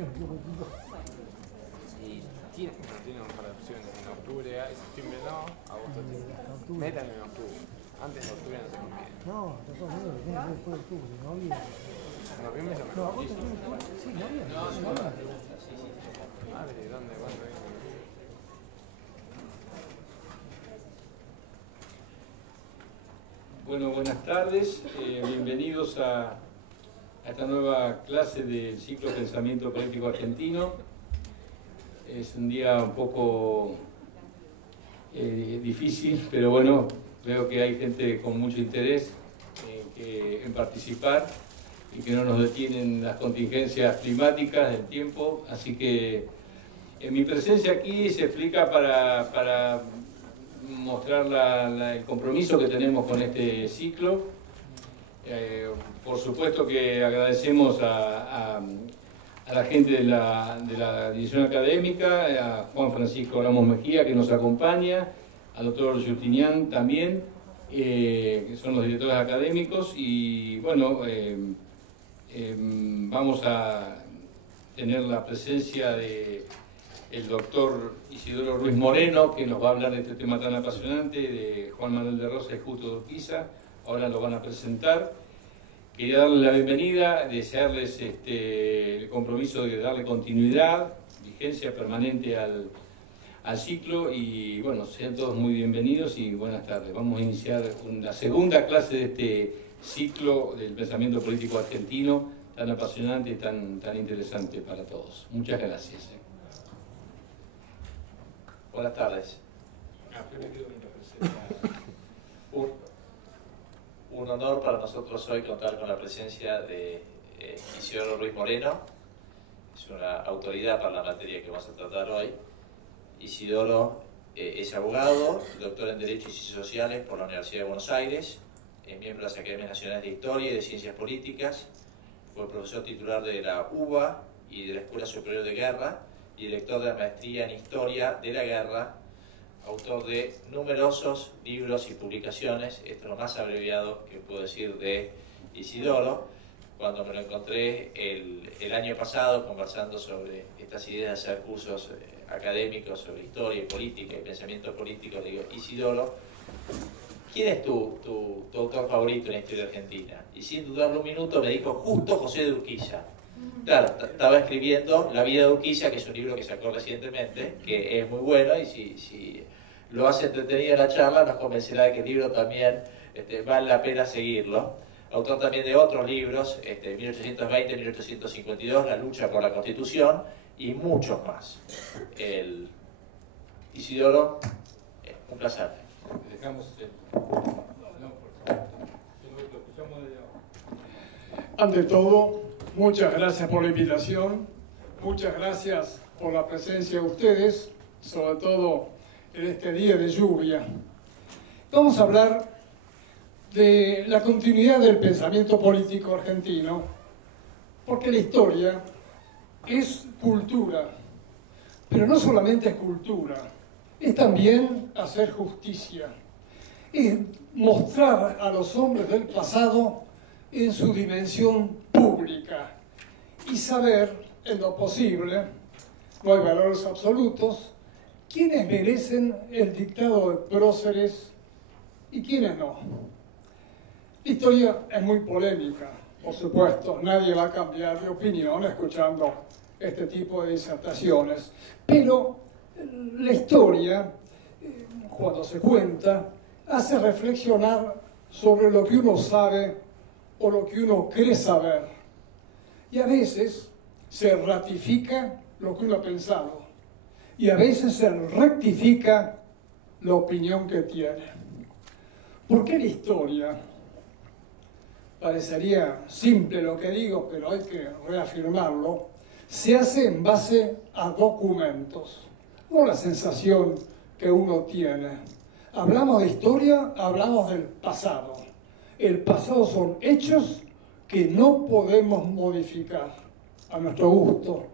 Y tiene un par de opciones. En octubre, septiembre no, agosto sí. Metan en octubre. Antes de octubre no se conviene. No, de todas maneras, tiene que ser después de octubre, noviembre. Noviembre es lo No, mejor. agosto sí, noviembre. Madre, ¿dónde? ¿Cuándo es? Bueno, buenas tardes, bienvenidos a esta nueva clase del ciclo Pensamiento Político Argentino. Es un día un poco difícil, pero bueno, veo que hay gente con mucho interés en participar y que no nos detienen las contingencias climáticas del tiempo, así que mi presencia aquí se explica para mostrar el compromiso que tenemos con este ciclo. Por supuesto que agradecemos a la gente de la dirección académica, a Juan Francisco Ramos Mejía que nos acompaña, al doctor Justinian también, que son los directores académicos, y bueno, vamos a tener la presencia de el doctor Isidoro Ruiz Moreno, que nos va a hablar de este tema tan apasionante, de Juan Manuel de Rosa y Justo de Urquiza. Ahora lo van a presentar. Quería darles la bienvenida, desearles el compromiso de darle continuidad, vigencia permanente al ciclo, y bueno, sean todos muy bienvenidos y buenas tardes. Vamos a iniciar la segunda clase de este ciclo del pensamiento político argentino, tan apasionante y tan interesante para todos. Muchas gracias. Buenas tardes. Un honor para nosotros hoy contar con la presencia de Isidoro Ruiz Moreno. Es una autoridad para la materia que vamos a tratar hoy. Isidoro es abogado, doctor en Derecho y Ciencias Sociales por la Universidad de Buenos Aires, es miembro de las Academias Nacionales de Historia y de Ciencias Políticas, fue profesor titular de la UBA y de la Escuela Superior de Guerra, y director de la Maestría en Historia de la Guerra, autor de numerosos libros y publicaciones. Esto es lo más abreviado que puedo decir de Isidoro. Cuando me lo encontré el año pasado conversando sobre estas ideas de hacer cursos académicos sobre historia y política y pensamiento político, le digo: Isidoro, ¿quién es tu autor favorito en la historia argentina? Y sin dudarlo un minuto me dijo: Justo José de Urquiza. Claro, estaba escribiendo La vida de Urquiza, que es un libro que sacó recientemente, que es muy bueno, y si lo hace entretenida la charla, nos convencerá de que el libro también vale la pena seguirlo. Autor también de otros libros, 1820-1852, La lucha por la Constitución, y muchos más. Isidoro, un placer. Dejamos Ante todo, muchas gracias por la invitación, muchas gracias por la presencia de ustedes, sobre todo en este día de lluvia. Vamos a hablar de la continuidad del pensamiento político argentino, porque la historia es cultura, pero no solamente es cultura, es también hacer justicia, es mostrar a los hombres del pasado en su dimensión pública y saber, en lo posible, no hay valores absolutos, quiénes merecen el dictado de próceres y quiénes no. La historia es muy polémica, por supuesto, nadie va a cambiar de opinión escuchando este tipo de disertaciones, pero la historia, cuando se cuenta, hace reflexionar sobre lo que uno sabe o lo que uno cree saber, y a veces se ratifica lo que uno ha pensado, y a veces se rectifica la opinión que tiene. ¿Por qué la historia? Parecería simple lo que digo, pero hay que reafirmarlo. Se hace en base a documentos, no la sensación que uno tiene. Hablamos de historia, hablamos del pasado. El pasado son hechos que no podemos modificar a nuestro gusto.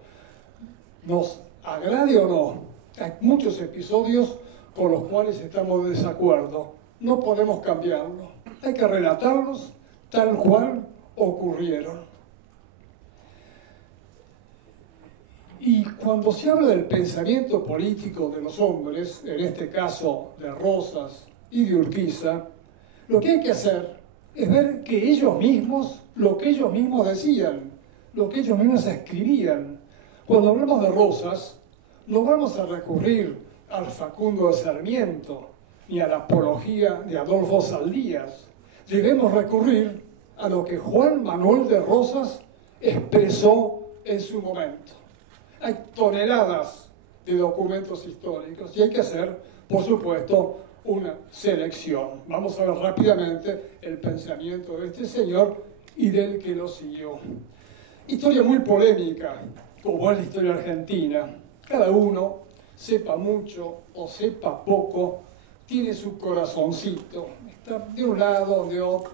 Nos agrade o no, hay muchos episodios con los cuales estamos de desacuerdo. No podemos cambiarlo. Hay que relatarlos tal cual ocurrieron. cuando se habla del pensamiento político de los hombres, en este caso de Rosas y de Urquiza, lo que hay que hacer es ver que ellos mismos, lo que ellos mismos decían, lo que ellos mismos escribían. Cuando hablamos de Rosas, no vamos a recurrir al Facundo de Sarmiento ni a la apología de Adolfo Saldías. Debemos recurrir a lo que Juan Manuel de Rosas expresó en su momento. Hay toneladas de documentos históricos y hay que hacer, por supuesto, una selección. Vamos a ver rápidamente el pensamiento de este señor y del que lo siguió. Historia muy polémica, como es la historia argentina. Cada uno, sepa mucho o sepa poco, tiene su corazoncito. Está de un lado o de otro.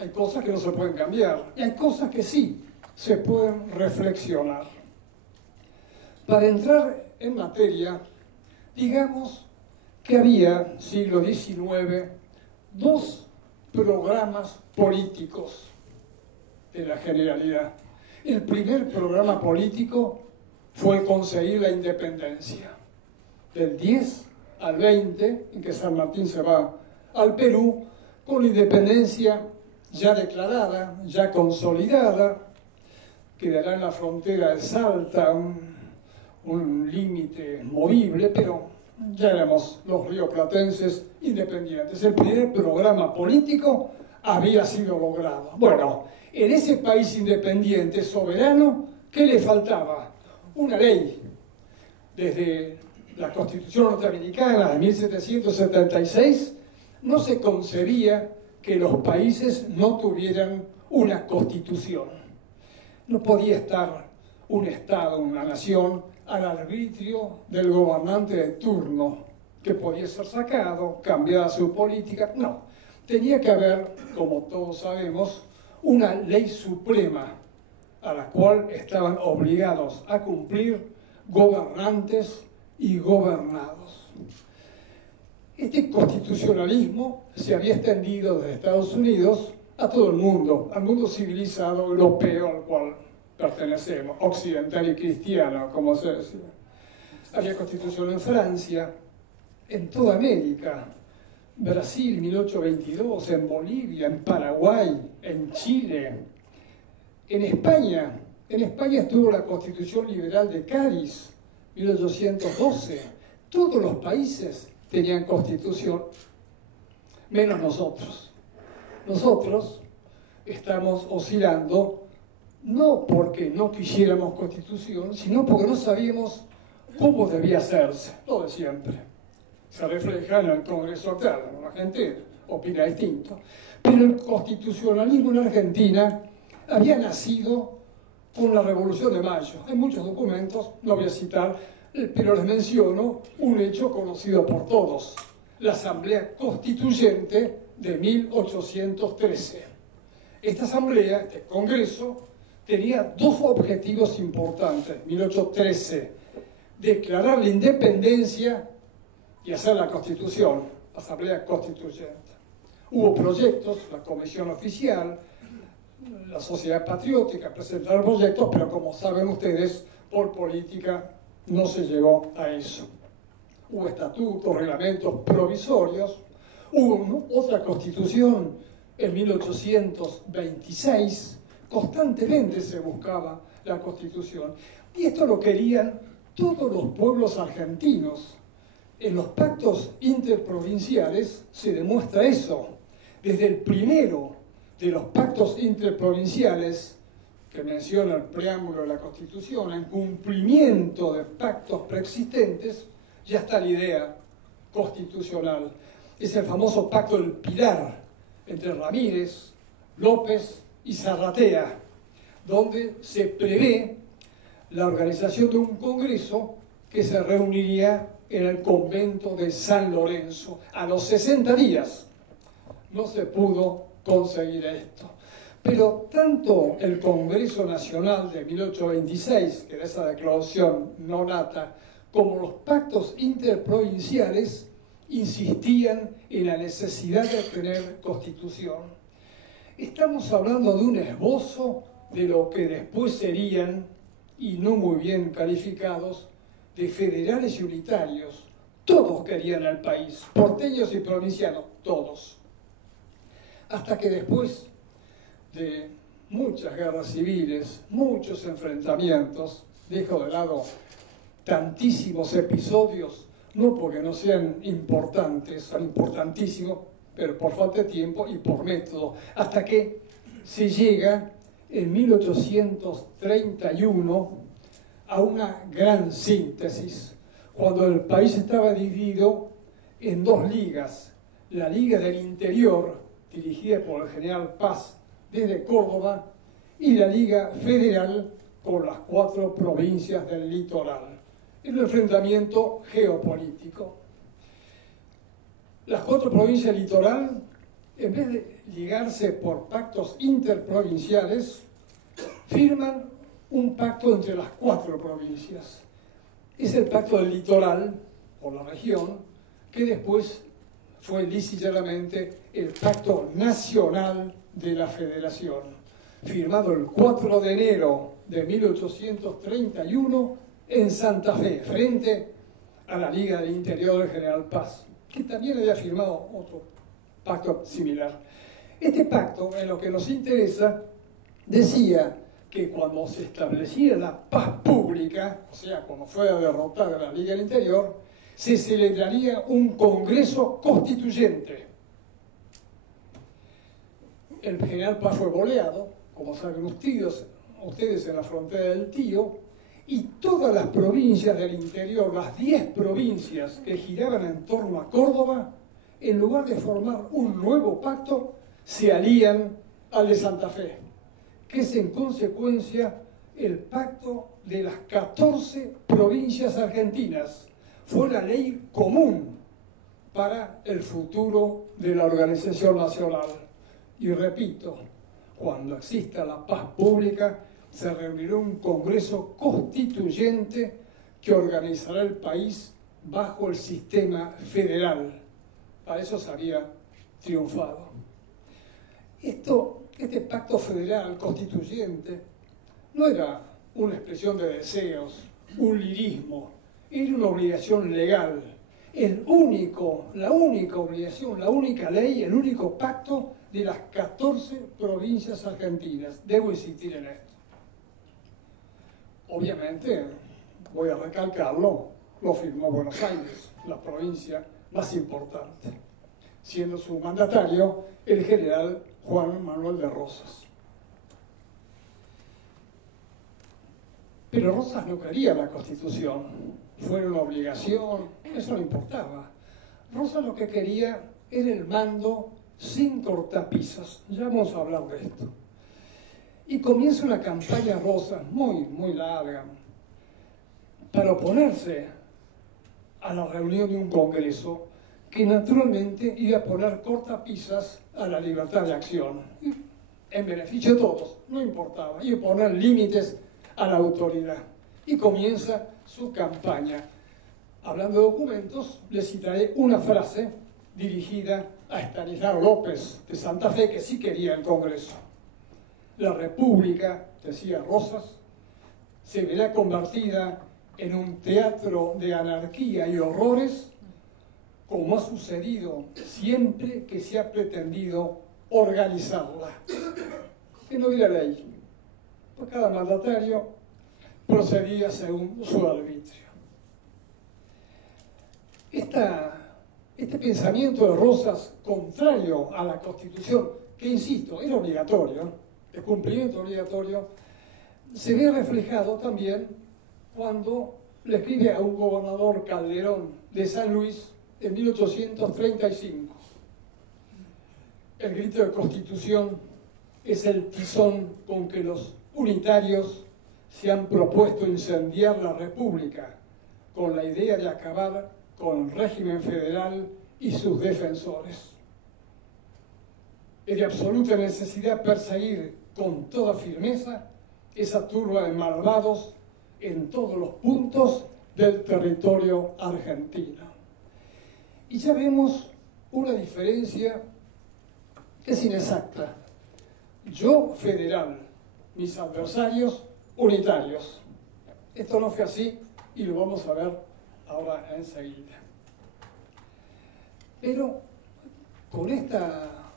Hay cosas que no se pueden cambiar y hay cosas que sí se pueden reflexionar. Para entrar en materia, digamos que había, siglo XIX, dos programas políticos de la Generalidad. El primer programa político fue conseguir la independencia. Del 10 al 20, en que San Martín se va al Perú, con la independencia ya declarada, ya consolidada, quedará en la frontera de Salta un límite movible, pero ya éramos los rioplatenses independientes. El primer programa político había sido logrado. Bueno, en ese país independiente, soberano, ¿qué le faltaba? Una ley. Desde la Constitución norteamericana de 1776 no se concebía que los países no tuvieran una constitución. No podía estar un Estado, una nación, al arbitrio del gobernante de turno, que podía ser sacado, cambiada su política. No, tenía que haber, como todos sabemos, una ley suprema a la cual estaban obligados a cumplir gobernantes y gobernados. Este constitucionalismo se había extendido desde Estados Unidos a todo el mundo, al mundo civilizado europeo al cual pertenecemos, occidental y cristiano, como se decía. Había constitución en Francia, en toda América, Brasil 1822, en Bolivia, en Paraguay, en Chile, en España. En España estuvo la Constitución Liberal de Cádiz, 1812. Todos los países tenían constitución, menos nosotros. Nosotros estamos oscilando no porque no quisiéramos constitución, sino porque no sabíamos cómo debía hacerse, lo de siempre. Se refleja en el Congreso actual, la gente opina distinto. Pero el constitucionalismo en Argentina había nacido con la Revolución de Mayo. Hay muchos documentos, no voy a citar, pero les menciono un hecho conocido por todos: la Asamblea Constituyente de 1813. Esta asamblea, este congreso, tenía dos objetivos importantes. 1813, declarar la independencia y hacer la Constitución, Asamblea Constituyente. Hubo proyectos, la Comisión Oficial, la Sociedad Patriótica presentaron proyectos, pero como saben ustedes, por política no se llegó a eso. Hubo estatutos, reglamentos provisorios, hubo otra Constitución en 1826, constantemente se buscaba la Constitución. Y esto lo querían todos los pueblos argentinos. En los pactos interprovinciales se demuestra eso. Desde el primero de los pactos interprovinciales, que menciona el preámbulo de la Constitución, en cumplimiento de pactos preexistentes, ya está la idea constitucional. Es el famoso Pacto del Pilar, entre Ramírez, López y Zarratea, donde se prevé la organización de un congreso que se reuniría en el convento de San Lorenzo. A los 60 días no se pudo conseguir esto. Pero tanto el Congreso Nacional de 1826, que era esa declaración no nata, como los pactos interprovinciales insistían en la necesidad de tener constitución. Estamos hablando de un esbozo de lo que después serían y no muy bien calificados de federales y unitarios. Todos querían al país, porteños y provincianos, todos. Hasta que después de muchas guerras civiles, muchos enfrentamientos, dejo de lado tantísimos episodios, no porque no sean importantes, son importantísimos, pero por falta de tiempo y por método, hasta que se llega en 1831 a una gran síntesis, cuando el país estaba dividido en dos ligas, la Liga del Interior, dirigida por el general Paz desde Córdoba, y la Liga Federal con las 4 provincias del litoral, en un enfrentamiento geopolítico. Las 4 provincias del litoral, en vez de ligarse por pactos interprovinciales, firman un pacto entre las 4 provincias. Es el pacto del litoral, por la región, que después fue lisa y llanamente el pacto nacional de la federación, firmado el 4 de enero de 1831 en Santa Fe, frente a la Liga del Interior del General Paz, que también había firmado otro pacto similar. Este pacto, en lo que nos interesa, decía que cuando se estableciera la paz pública, o sea, cuando fuera derrotada la Liga del Interior, se celebraría un congreso constituyente. El general Paz fue boleado, como saben ustedes en la frontera del Tío, y todas las provincias del interior, las 10 provincias que giraban en torno a Córdoba, en lugar de formar un nuevo pacto, se alían al de Santa Fe, que es en consecuencia el pacto de las 14 provincias argentinas. Fue la ley común para el futuro de la organización nacional. Y repito, cuando exista la paz pública, se reunirá un Congreso Constituyente que organizará el país bajo el sistema federal. Para eso se había triunfado. Este pacto federal constituyente no era una expresión de deseos, un lirismo, era una obligación legal. La única obligación, la única ley, el único pacto de las 14 provincias argentinas. Debo insistir en esto. Obviamente, voy a recalcarlo, lo firmó Buenos Aires, la provincia más importante, siendo su mandatario el general Juan Manuel de Rosas. Pero Rosas no quería la Constitución, fue una obligación, eso no importaba. Rosas lo que quería era el mando sin cortapisas, ya vamos a hablar de esto. Y comienza una campaña Rosas muy larga para oponerse a la reunión de un congreso que naturalmente iba a poner cortapisas a la libertad de acción, en beneficio de todos, no importaba, iba a poner límites a la autoridad. Y comienza su campaña. Hablando de documentos, les citaré una frase dirigida a Estanislao López de Santa Fe, que sí quería el Congreso. La República, decía Rosas, se verá convertida en un teatro de anarquía y horrores, como ha sucedido siempre que se ha pretendido organizarla. Que no hubiera ley. Por cada mandatario procedía según su arbitrio. Este pensamiento de Rosas, contrario a la Constitución, que insisto, era obligatorio, de cumplimiento obligatorio, se ve reflejado también cuando le escribe a un gobernador Calderón de San Luis en 1835. El grito de Constitución es el tizón con que los unitarios se han propuesto incendiar la República, con la idea de acabar con el régimen federal y sus defensores. Es de absoluta necesidad perseguir con toda firmeza esa turba de malvados en todos los puntos del territorio argentino. Y ya vemos una diferencia que es inexacta. Yo federal, mis adversarios unitarios. Esto no fue así y lo vamos a ver ahora enseguida. Pero con esta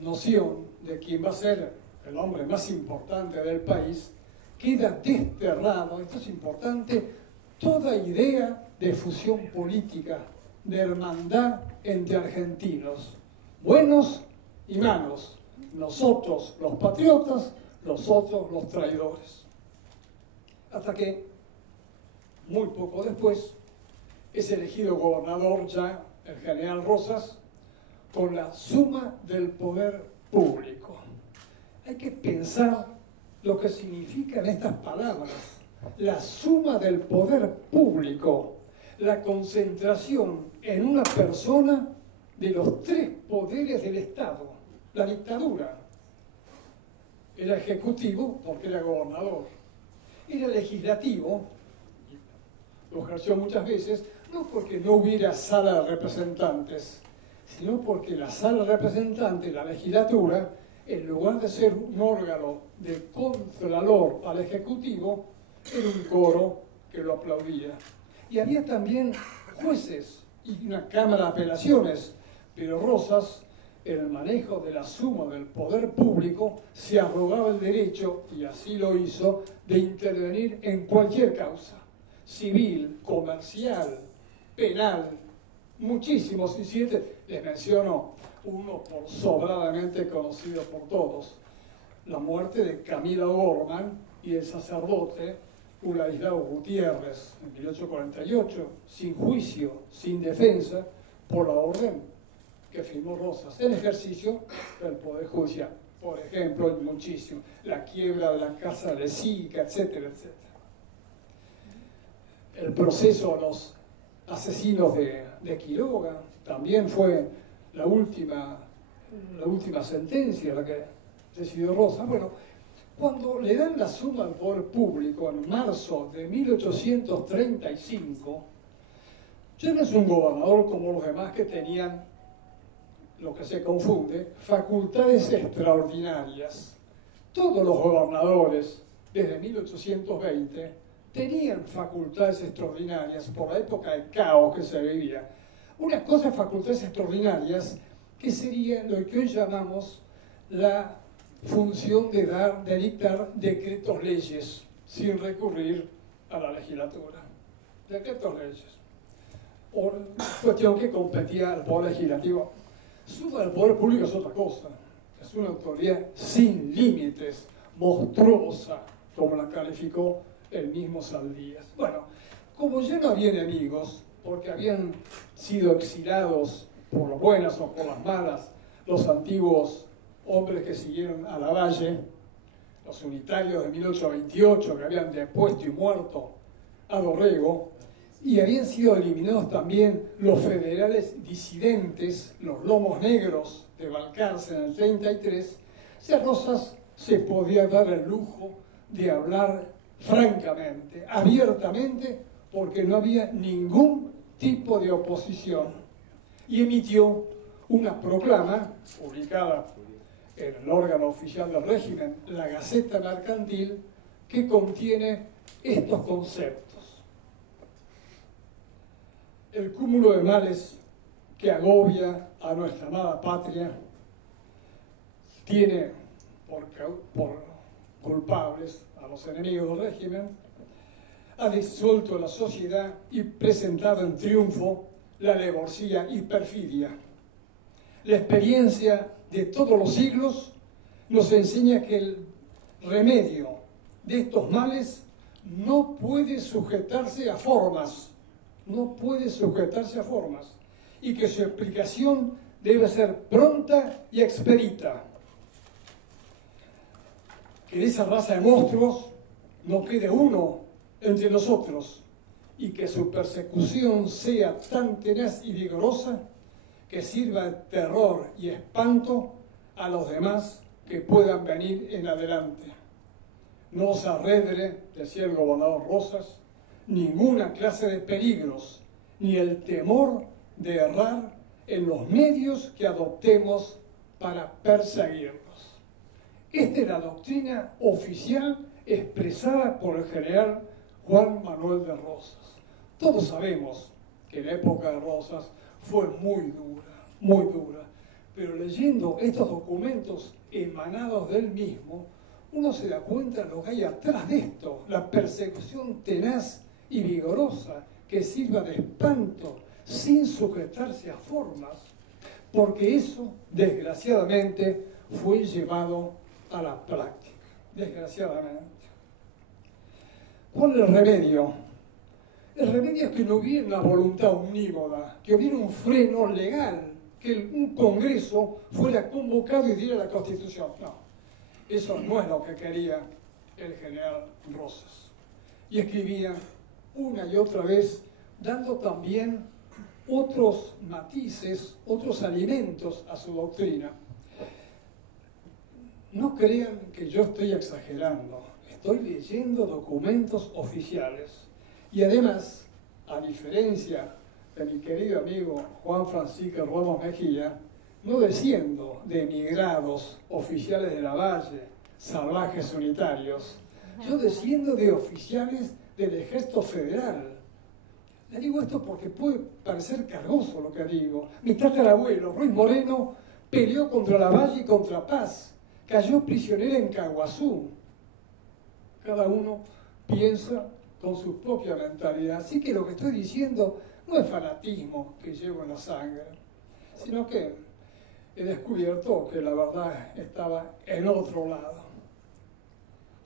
noción de quién va a ser el hombre más importante del país, queda desterrado, esto es importante, toda idea de fusión política, de hermandad entre argentinos, buenos y malos, nosotros los patriotas, los otros los traidores. Hasta que, muy poco después, es elegido gobernador ya el general Rosas con la suma del poder público. Hay que pensar lo que significan estas palabras, la suma del poder público, la concentración en una persona de los tres poderes del Estado, la dictadura. Era ejecutivo porque era gobernador, era legislativo, lo ejerció muchas veces, no porque no hubiera sala de representantes, sino porque la sala de representantes, la legislatura, en lugar de ser un órgano de contralor al Ejecutivo, era un coro que lo aplaudía. Y había también jueces y una Cámara de Apelaciones, pero Rosas, en el manejo de la suma del poder público, se arrogaba el derecho, y así lo hizo, de intervenir en cualquier causa, civil, comercial, penal, muchísimos incidentes. Les menciono uno sobradamente conocido por todos, la muerte de Camila Gorman y el sacerdote Ladislao Gutiérrez en 1848, sin juicio, sin defensa, por la orden que firmó Rosas en ejercicio del Poder Judicial. Por ejemplo, muchísimo, la quiebra de la Casa de Sica, etcétera, etcétera. El proceso a los asesinos de Quiroga también fue la última sentencia la que decidió Rosas. Bueno, cuando le dan la suma al poder público en marzo de 1835, ya no es un gobernador como los demás que tenían, lo que se confunde, facultades extraordinarias. Todos los gobernadores, desde 1820, tenían facultades extraordinarias por la época de caos que se vivía. Una cosa, facultades extraordinarias, que sería lo que hoy llamamos la función de dictar decretos leyes sin recurrir a la legislatura. Decretos leyes. Por cuestión que competía al poder legislativo. Suma del poder público es otra cosa. Es una autoridad sin límites, monstruosa, como la calificó el mismo Saldías. Bueno, como ya no había enemigos, porque habían sido exilados por las buenas o por las malas los antiguos hombres que siguieron a Lavalle, los unitarios de 1828 que habían depuesto y muerto a Dorrego, y habían sido eliminados también los federales disidentes, los lomos negros de Balcarce en el 33, Rosas se podía dar el lujo de hablar francamente, abiertamente, porque no había ningún tipo de oposición. Y emitió una proclama, publicada en el órgano oficial del régimen, la Gaceta Mercantil, que contiene estos conceptos. El cúmulo de males que agobia a nuestra amada patria tiene por culpables a los enemigos del régimen, ha disuelto la sociedad y presentado en triunfo la alevosía y perfidia. La experiencia de todos los siglos nos enseña que el remedio de estos males no puede sujetarse a formas, y que su explicación debe ser pronta y expedita. Que de esa raza de monstruos no quede uno entre nosotros, y que su persecución sea tan tenaz y vigorosa que sirva de terror y espanto a los demás que puedan venir en adelante. No os arredre, decía el gobernador Rosas, ninguna clase de peligros, ni el temor de errar en los medios que adoptemos para perseguirlos. Esta es la doctrina oficial expresada por el general Juan Manuel de Rosas. Todos sabemos que la época de Rosas fue muy dura, pero leyendo estos documentos emanados del mismo, uno se da cuenta de lo que hay atrás de esto, la persecución tenaz y vigorosa que sirva de espanto sin sujetarse a formas, porque eso, desgraciadamente, fue llevado a la práctica, desgraciadamente. ¿Cuál es el remedio? El remedio es que no hubiera una voluntad omnívoda, que hubiera un freno legal, que un congreso fuera convocado y diera la Constitución. No, eso no es lo que quería el general Rosas. Y escribía una y otra vez, dando también otros matices, otros alimentos a su doctrina. No crean que yo estoy exagerando, estoy leyendo documentos oficiales. Y además, a diferencia de mi querido amigo Juan Francisco Ramos Mejía, no desciendo de emigrados oficiales de Lavalle, salvajes unitarios, yo desciendo de oficiales del Ejército Federal. Le digo esto porque puede parecer cargoso lo que digo. Mi tatarabuelo, Ruiz Moreno, peleó contra Lavalle y contra Paz. Cayó prisionero en Caguazú. Cada uno piensa con su propia mentalidad. Así que lo que estoy diciendo no es fanatismo que llevo en la sangre, sino que he descubierto que la verdad estaba en otro lado.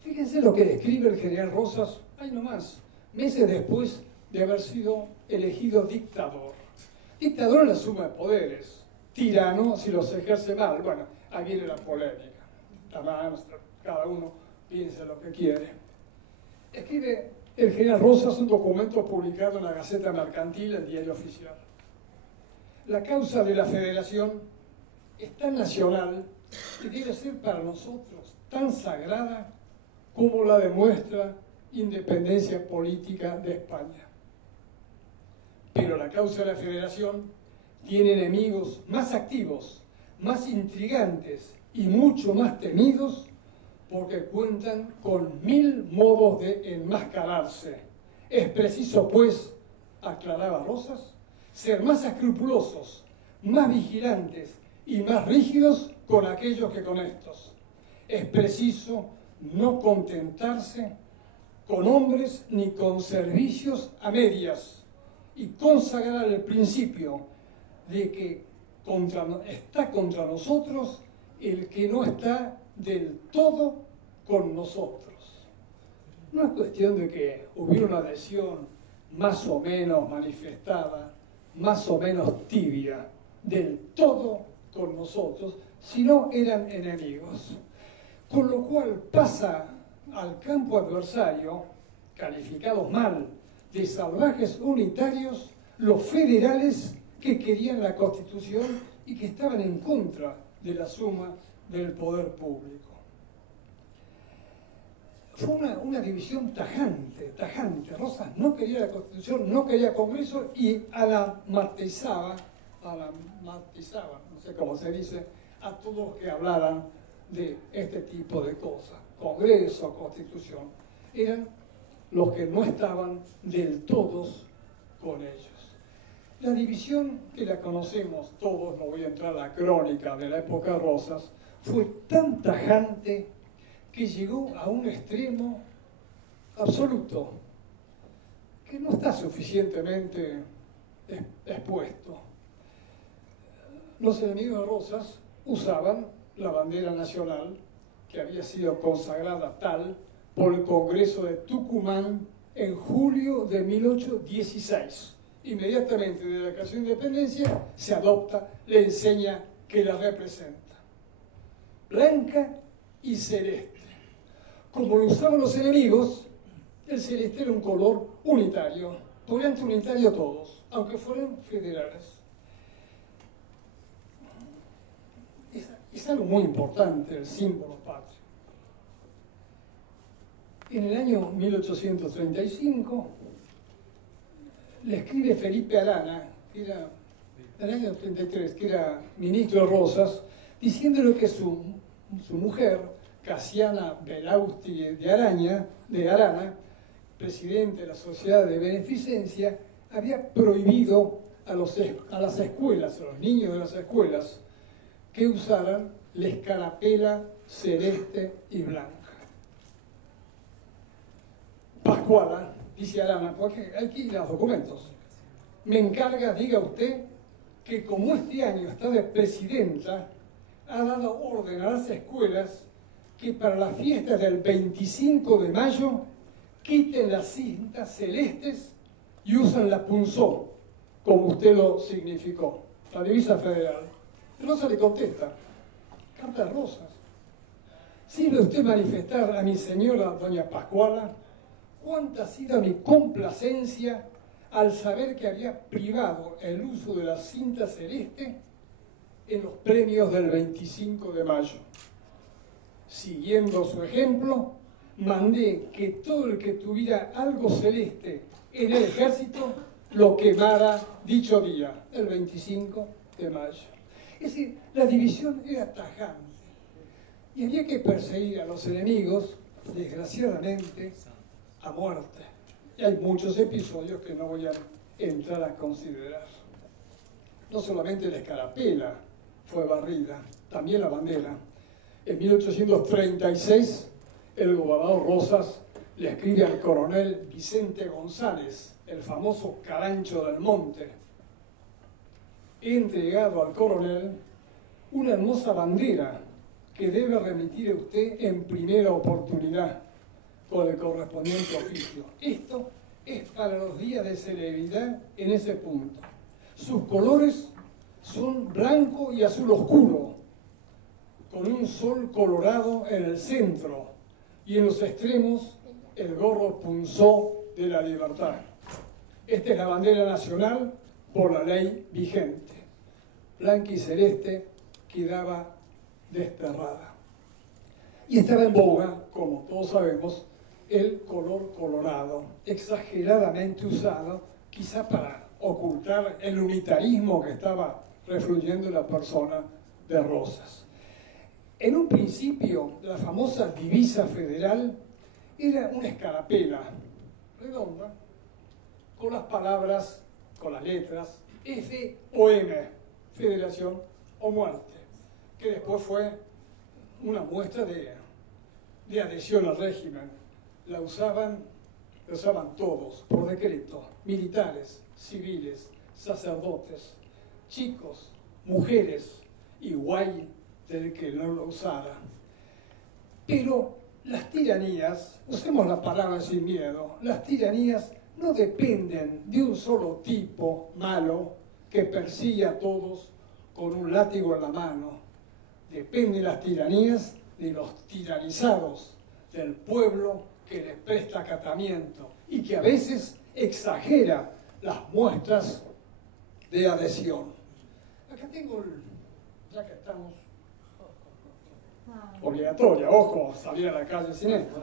Fíjense lo que describe el general Rosas, ahí nomás, meses después de haber sido elegido dictador. Dictador en la suma de poderes, tirano si los ejerce mal. Bueno, ahí viene la polémica. Cada uno piensa lo que quiere. Escribe el general Rosas un documento publicado en la Gaceta Mercantil, el diario oficial. La causa de la federación es tan nacional que debe ser para nosotros tan sagrada como la de nuestra independencia política de España. Pero la causa de la federación tiene enemigos más activos, más intrigantes y mucho más temidos, porque cuentan con 1000 modos de enmascararse. Es preciso, pues, aclaraba Rosas, ser más escrupulosos, más vigilantes y más rígidos con aquellos que con estos. Es preciso no contentarse con hombres ni con servicios a medias y consagrar el principio de que está contra nosotros el que no está del todo con nosotros. No es cuestión de que hubiera una adhesión más o menos manifestada, más o menos tibia, del todo con nosotros, sino eran enemigos. Con lo cual pasa al campo adversario, calificados mal, de salvajes unitarios, los federales que querían la Constitución y que estaban en contra de la suma del poder público. Fue una división tajante. Rosas no quería la Constitución, no quería Congreso y anamatizaba, no sé cómo se dice, a todos que hablaran de este tipo de cosas. Congreso, Constitución, eran los que no estaban del todo con ellos. La división que la conocemos todos, no voy a entrar a la crónica de la época Rosas, fue tan tajante que llegó a un extremo absoluto que no está suficientemente expuesto. Los enemigos de Rosas usaban la bandera nacional, que había sido consagrada tal por el Congreso de Tucumán en julio de 1816. Inmediatamente de la declaración de independencia se adopta la enseña que la representa, blanca y celeste. Como lo usaban los enemigos, el celeste era un color unitario, tolerante unitario a todos, aunque fueran federales. Es algo muy importante el símbolo patrio. En el año 1835 le escribe Felipe Arana, que era, en el año 33, que era ministro de Rosas, diciéndole que su mujer, Casiana Belausti de Arana, presidente de la Sociedad de Beneficencia, había prohibido a las escuelas, a los niños de las escuelas, que usaran la escarapela celeste y blanca. Pascuala, dice Arana, porque hay que ir a los documentos, me encarga, diga usted, que como este año está de presidenta, ha dado orden a las escuelas que para la fiesta del 25 de mayo quiten las cintas celestes y usan la punzó, como usted lo significó, la divisa federal. Rosa le contesta, cartas rosas. ¿Sirve usted manifestar a mi señora doña Pascuala cuánta ha sido mi complacencia al saber que había privado el uso de la cinta celeste en los premios del 25 de mayo? Siguiendo su ejemplo, mandé que todo el que tuviera algo celeste en el ejército lo quemara dicho día, el 25 de mayo. Es decir, la división era tajante y había que perseguir a los enemigos, desgraciadamente, a muerte. Y hay muchos episodios que no voy a entrar a considerar. No solamente la escarapela fue barrida, también la bandera. En 1836, el gobernador Rosas le escribe al coronel Vicente González, el famoso Carancho del Monte, he entregado al coronel una hermosa bandera que debe remitir a usted en primera oportunidad con el correspondiente oficio. Esto es para los días de celebridad en ese punto. Sus colores son blanco y azul oscuro, con un sol colorado en el centro y en los extremos el gorro punzó de la libertad. Esta es la bandera nacional por la ley vigente. Blanca y celeste quedaba desterrada. Y estaba en boga, como todos sabemos, el color colorado, exageradamente usado, quizá para ocultar el unitarismo que estaba refluyendo en la persona de Rosas. En un principio, la famosa divisa federal era una escarapela redonda con las palabras, con las letras F o M, Federación o Muerte, que después fue una muestra de adhesión al régimen. La usaban todos, por decreto, militares, civiles, sacerdotes, chicos, mujeres, y guay del que no lo usara. Pero las tiranías, usemos la palabra sin miedo, las tiranías no dependen de un solo tipo malo que persigue a todos con un látigo en la mano. Dependen las tiranías de los tiranizados, del pueblo que les presta acatamiento y que a veces exagera las muestras de adhesión. Acá tengo, ya que estamos, obligatoria, ojo, salir a la calle sin esto.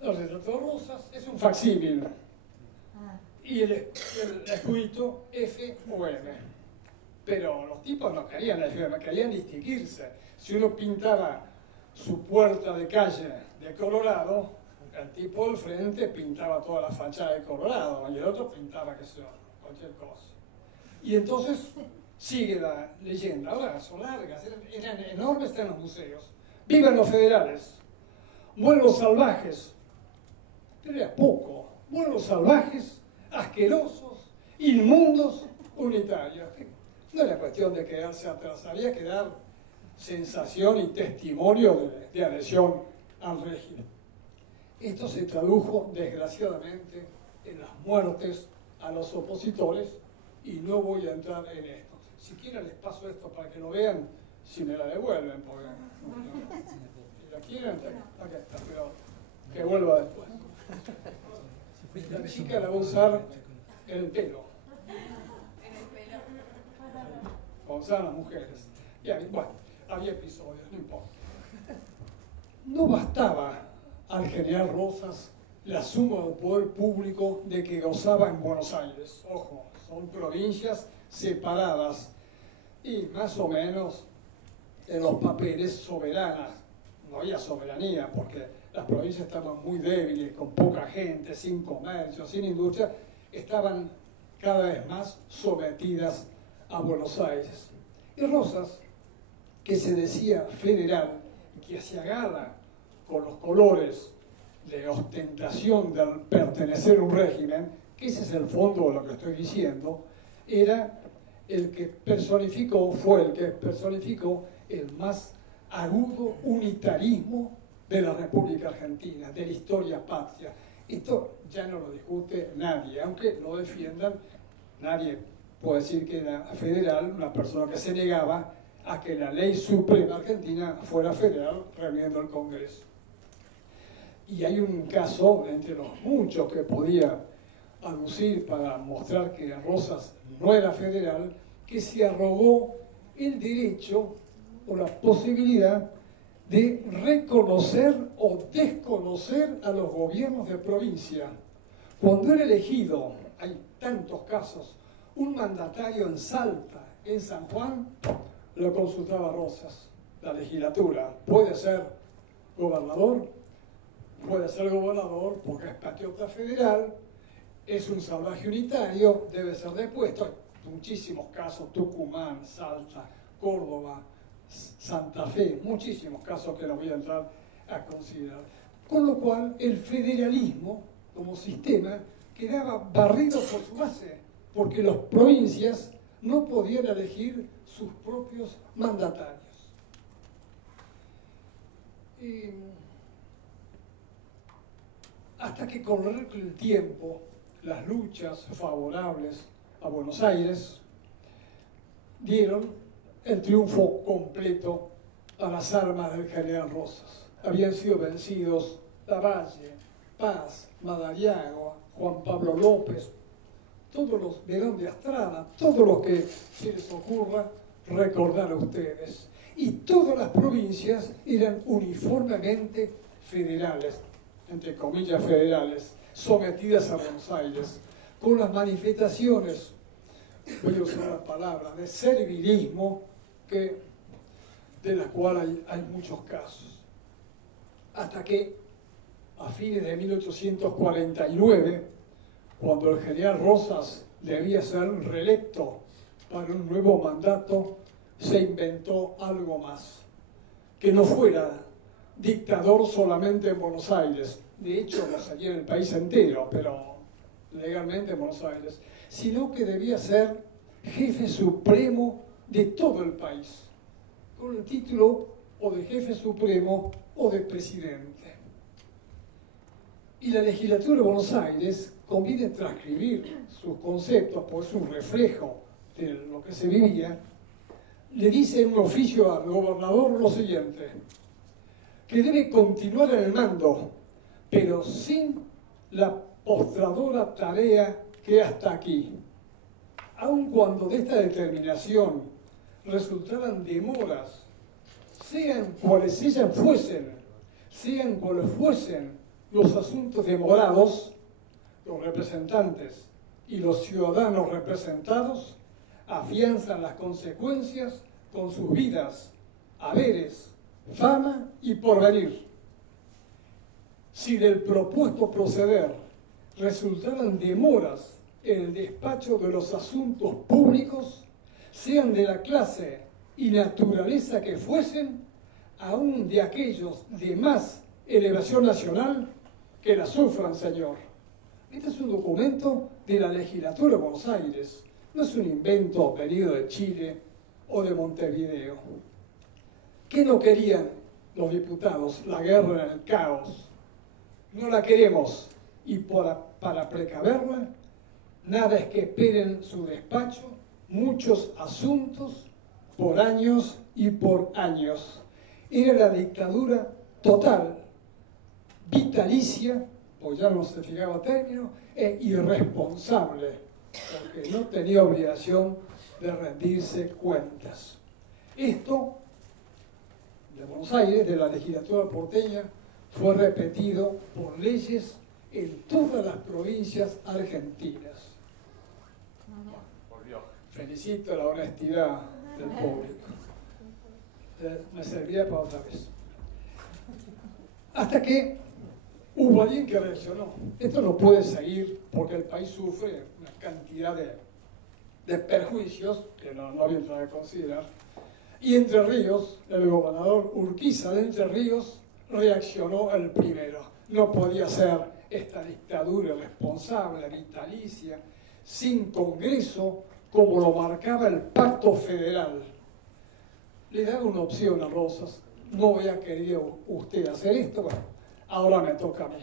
El retrato de Rosas es un facsímil y el escudito F o M. Pero los tipos no querían F, querían distinguirse. Si uno pintaba su puerta de calle de Colorado, el tipo del frente pintaba toda la fachada de Colorado y el otro pintaba, qué sé yo, cualquier cosa. Y entonces sigue la leyenda. Ahora son largas, eran enormes, están en los museos. ¡Vivan los federales! ¡Mueren los salvajes! Pero era poco. ¡Mueren los salvajes, asquerosos, inmundos, unitarios! No era cuestión de quedarse atrás, había que dar sensación y testimonio de adhesión al régimen. Esto se tradujo, desgraciadamente, en las muertes a los opositores y no voy a entrar en esto. Si quieren les paso esto para que lo vean, si me la devuelven, porque si la quieren, acá está, pero que vuelva después. La chica la va a usar en el pelo. Como usaban las mujeres. Y bueno, había episodios, no importa. No bastaba al general Rosas la suma del poder público de que gozaba en Buenos Aires. Ojo, son provincias separadas y más o menos en los papeles soberanas. No había soberanía porque las provincias estaban muy débiles, con poca gente, sin comercio, sin industria, estaban cada vez más sometidas a Buenos Aires. Y Rosas, que se decía federal, que se agarra con los colores de ostentación de pertenecer a un régimen, que ese es el fondo de lo que estoy diciendo, era el que personificó, fue el que personificó el más agudo unitarismo de la República Argentina, de la historia patria. Esto ya no lo discute nadie, aunque lo defiendan, nadie puede decir que era federal una persona que se negaba a que la ley suprema argentina fuera federal, reuniendo el Congreso. Y hay un caso, entre los muchos que podía aducir para mostrar que Rosas no era federal, que se arrogó el derecho o la posibilidad de reconocer o desconocer a los gobiernos de provincia. Cuando era elegido, hay tantos casos, un mandatario en Salta, en San Juan, lo consultaba Rosas, la legislatura. Puede ser gobernador porque es patriota federal, es un salvaje unitario, debe ser depuesto. Hay muchísimos casos, Tucumán, Salta, Córdoba, Santa Fe, muchísimos casos que no voy a entrar a considerar. Con lo cual, el federalismo como sistema quedaba barrido por su base, porque las provincias no podían elegir sus propios mandatarios. Hasta que con el tiempo, las luchas favorables a Buenos Aires dieron el triunfo completo a las armas del general Rosas. Habían sido vencidos Lavalle, Paz, Madariaga, Juan Pablo López, todos los Verón de Astrada, todos los que se les ocurra recordar a ustedes. Y todas las provincias eran uniformemente federales, entre comillas federales, sometidas a Buenos Aires, con las manifestaciones, voy a usar la palabra, de servilismo, de la cual hay muchos casos. Hasta que, a fines de 1849, cuando el general Rosas debía ser reelecto para un nuevo mandato, se inventó algo más, que no fuera dictador solamente en Buenos Aires, de hecho lo sería en el país entero, pero legalmente en Buenos Aires, sino que debía ser jefe supremo de todo el país, con el título o de jefe supremo o de presidente. Y la legislatura de Buenos Aires conviene transcribir sus conceptos, pues es un reflejo de lo que se vivía. Le dice en un oficio al gobernador lo siguiente: que debe continuar en el mando, pero sin la postradora tarea que hasta aquí. Aun cuando de esta determinación resultaran demoras, sean cuales ellas fuesen, sean cuales fuesen los asuntos demorados, los representantes y los ciudadanos representados afianzan las consecuencias con sus vidas, haberes, fama y porvenir. Si del propuesto proceder resultaran demoras en el despacho de los asuntos públicos, sean de la clase y naturaleza que fuesen, aún de aquellos de más elevación nacional, que la sufran, señor. Este es un documento de la legislatura de Buenos Aires, no es un invento venido de Chile o de Montevideo. ¿Qué no querían los diputados? La guerra en el caos. No la queremos, y para precaverla, nada es que esperen su despacho muchos asuntos por años y por años. Era la dictadura total, vitalicia, pues ya no se fijaba término, e irresponsable, porque no tenía obligación de rendirse cuentas. Esto, de Buenos Aires, de la legislatura porteña, fue repetido por leyes en todas las provincias argentinas. Felicito la honestidad del público. Me serviría para otra vez. Hasta que hubo alguien que reaccionó. Esto no puede seguir porque el país sufre una cantidad de perjuicios que no había que considerar. Y Entre Ríos, el gobernador Urquiza de Entre Ríos, reaccionó el primero. No podía ser esta dictadura irresponsable, vitalicia, sin Congreso, como lo marcaba el Pacto Federal. Le daba una opción a Rosas. No había querido usted hacer esto, bueno, ahora me toca a mí.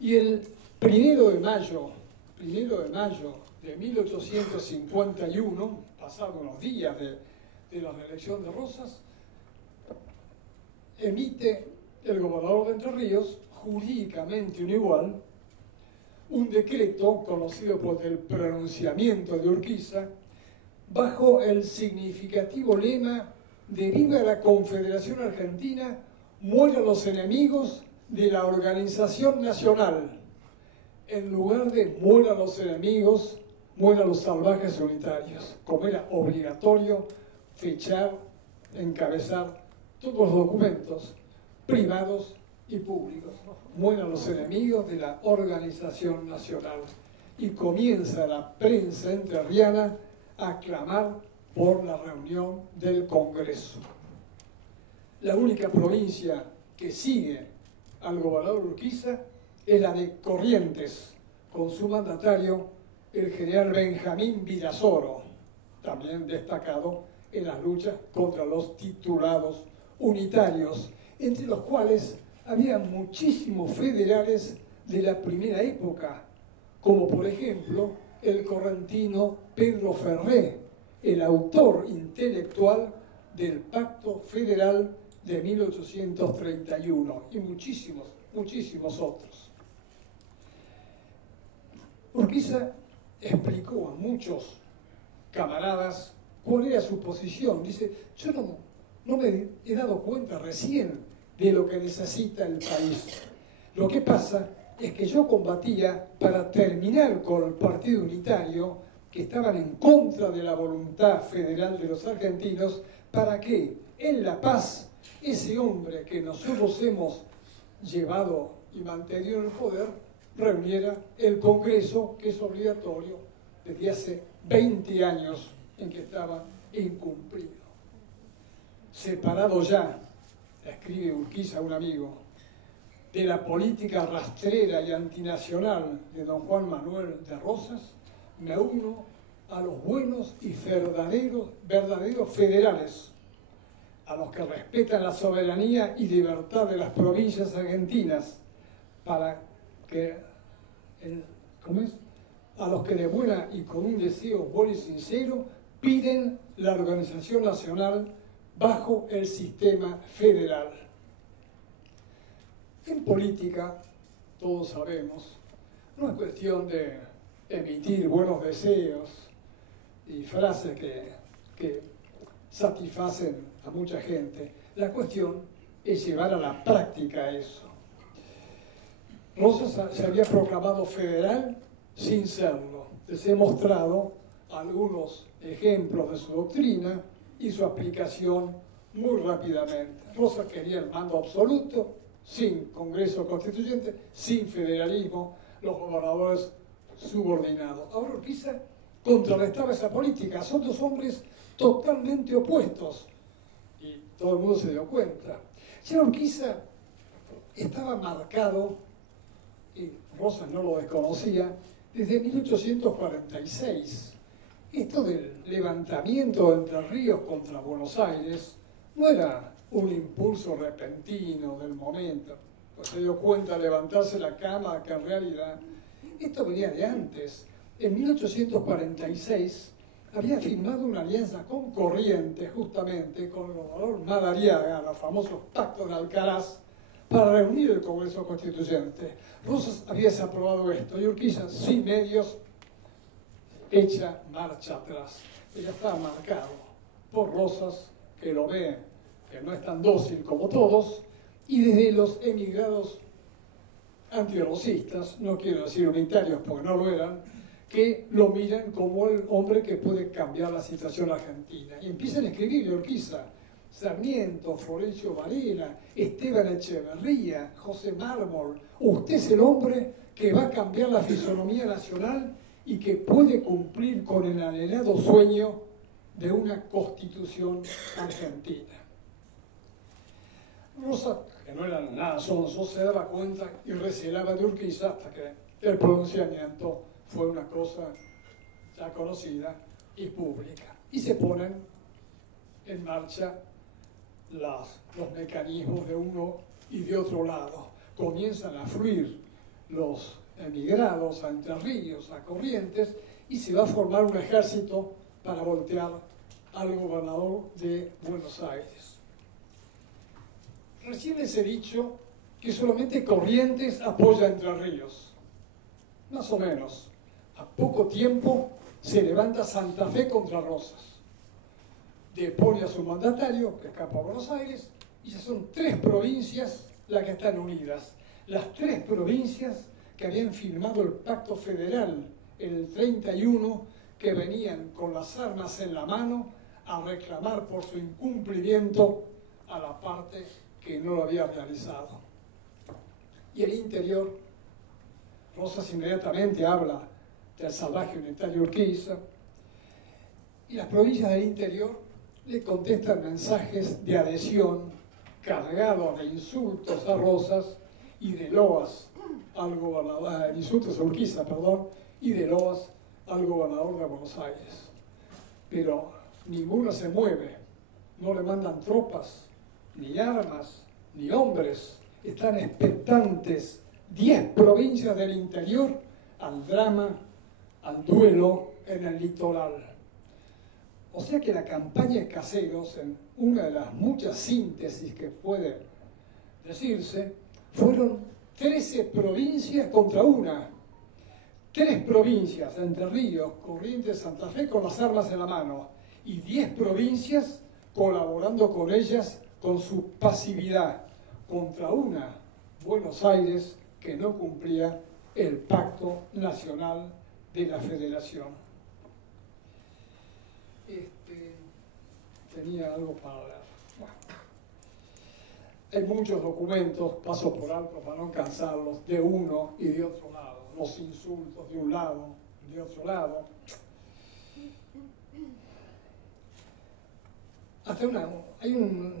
Y el 1 de mayo de 1851, pasados unos días de la reelección de Rosas, emite el gobernador de Entre Ríos, jurídicamente igual, un decreto conocido por el pronunciamiento de Urquiza, bajo el significativo lema de "Viva la Confederación Argentina, mueran los enemigos de la organización nacional", en lugar de "mueran los enemigos, mueran los salvajes unitarios", como era obligatorio fechar, encabezar todos los documentos privados y públicos. Mueran los enemigos de la organización nacional. Y comienza la prensa entrerriana a clamar por la reunión del Congreso. La única provincia que sigue al gobernador Urquiza es la de Corrientes, con su mandatario, el general Benjamín Virasoro, también destacado en las luchas contra los titulados unitarios, entre los cuales había muchísimos federales de la primera época, como por ejemplo el correntino Pedro Ferré, el autor intelectual del Pacto Federal de 1831, y muchísimos otros. Urquiza explicó a muchos camaradas cuál era su posición. Dice: yo no me he dado cuenta recién de lo que necesita el país. Lo que pasa es que yo combatía para terminar con el partido unitario, que estaban en contra de la voluntad federal de los argentinos, para que en La Paz ese hombre que nosotros hemos llevado y mantenido en el poder reuniera el Congreso, que es obligatorio desde hace 20 años en que estaba incumplido. Separado ya, escribe Urquiza a un amigo, de la política rastrera y antinacional de don Juan Manuel de Rosas, me uno a los buenos y verdaderos federales, a los que respetan la soberanía y libertad de las provincias argentinas, a los que de buena y con un deseo bueno y sincero piden la organización nacional bajo el sistema federal. En política, todos sabemos, no es cuestión de emitir buenos deseos y frases que satisfacen a mucha gente. La cuestión es llevar a la práctica eso. Rosas se había proclamado federal sin serlo. Les he mostrado algunos ejemplos de su doctrina y su aplicación muy rápidamente. Rosas quería el mando absoluto, sin Congreso Constituyente, sin federalismo, los gobernadores subordinados. Ahora Urquiza contrarrestaba esa política. Son dos hombres totalmente opuestos y todo el mundo se dio cuenta. Ya Urquiza estaba marcado, y Rosas no lo desconocía, desde 1846. Esto del levantamiento de Entre Ríos contra Buenos Aires no era un impulso repentino del momento, pues se dio cuenta al levantarse la cama que en realidad esto venía de antes. En 1846 había firmado una alianza con Corrientes, justamente con el gobernador Madariaga, los famosos pactos de Alcaraz, para reunir el Congreso Constituyente. Rosas había desaprobado esto y Urquiza, sin medios, echa marcha atrás. Ella estaba marcado por Rosas, que lo ve que no es tan dócil como todos, y desde los emigrados antirrosistas, no quiero decir unitarios porque no lo eran, que lo miran como el hombre que puede cambiar la situación argentina. Y empiezan a escribirle a Urquiza: Sarmiento, Florencio Varela, Esteban Echeverría, José Mármol. Usted es el hombre que va a cambiar la fisonomía nacional y que puede cumplir con el anhelado sueño de una constitución argentina. Rosa, que no era nada sonso, se daba cuenta y recelaba de Urquiza hasta que el pronunciamiento fue una cosa ya conocida y pública. Y se ponen en marcha los mecanismos de uno y de otro lado. Comienzan a fluir los emigrados a Entre Ríos, a Corrientes, y se va a formar un ejército para voltear al gobernador de Buenos Aires. Recién les he dicho que solamente Corrientes apoya a Entre Ríos. Más o menos. A poco tiempo se levanta Santa Fe contra Rosas. Depone a su mandatario, que escapa a Buenos Aires, y ya son 3 provincias las que están unidas. Las 3 provincias que habían firmado el Pacto Federal en el 31, que venían con las armas en la mano a reclamar por su incumplimiento a la parte que no lo había realizado. Y el interior, Rosas inmediatamente habla del salvaje unitario Urquiza, y las provincias del interior le contestan mensajes de adhesión cargados de insultos a Rosas y de loas al gobernador, insultos a Urquiza, perdón, y de loas al gobernador de Buenos Aires. Pero ninguno se mueve, no le mandan tropas, ni armas, ni hombres. Están expectantes 10 provincias del interior al drama, al duelo en el litoral. O sea que la campaña de Caseros, en una de las muchas síntesis que puede decirse, fueron 13 provincias contra una. 3 provincias, Entre Ríos, Corrientes, Santa Fe, con las armas en la mano, y 10 provincias colaborando con ellas con su pasividad, contra una Buenos Aires que no cumplía el Pacto Nacional de la Federación. Tenía algo para leer. Bueno. Hay muchos documentos, paso por alto para no cansarlos, de uno y de otro lado. Los insultos de un lado, de otro lado. Hay un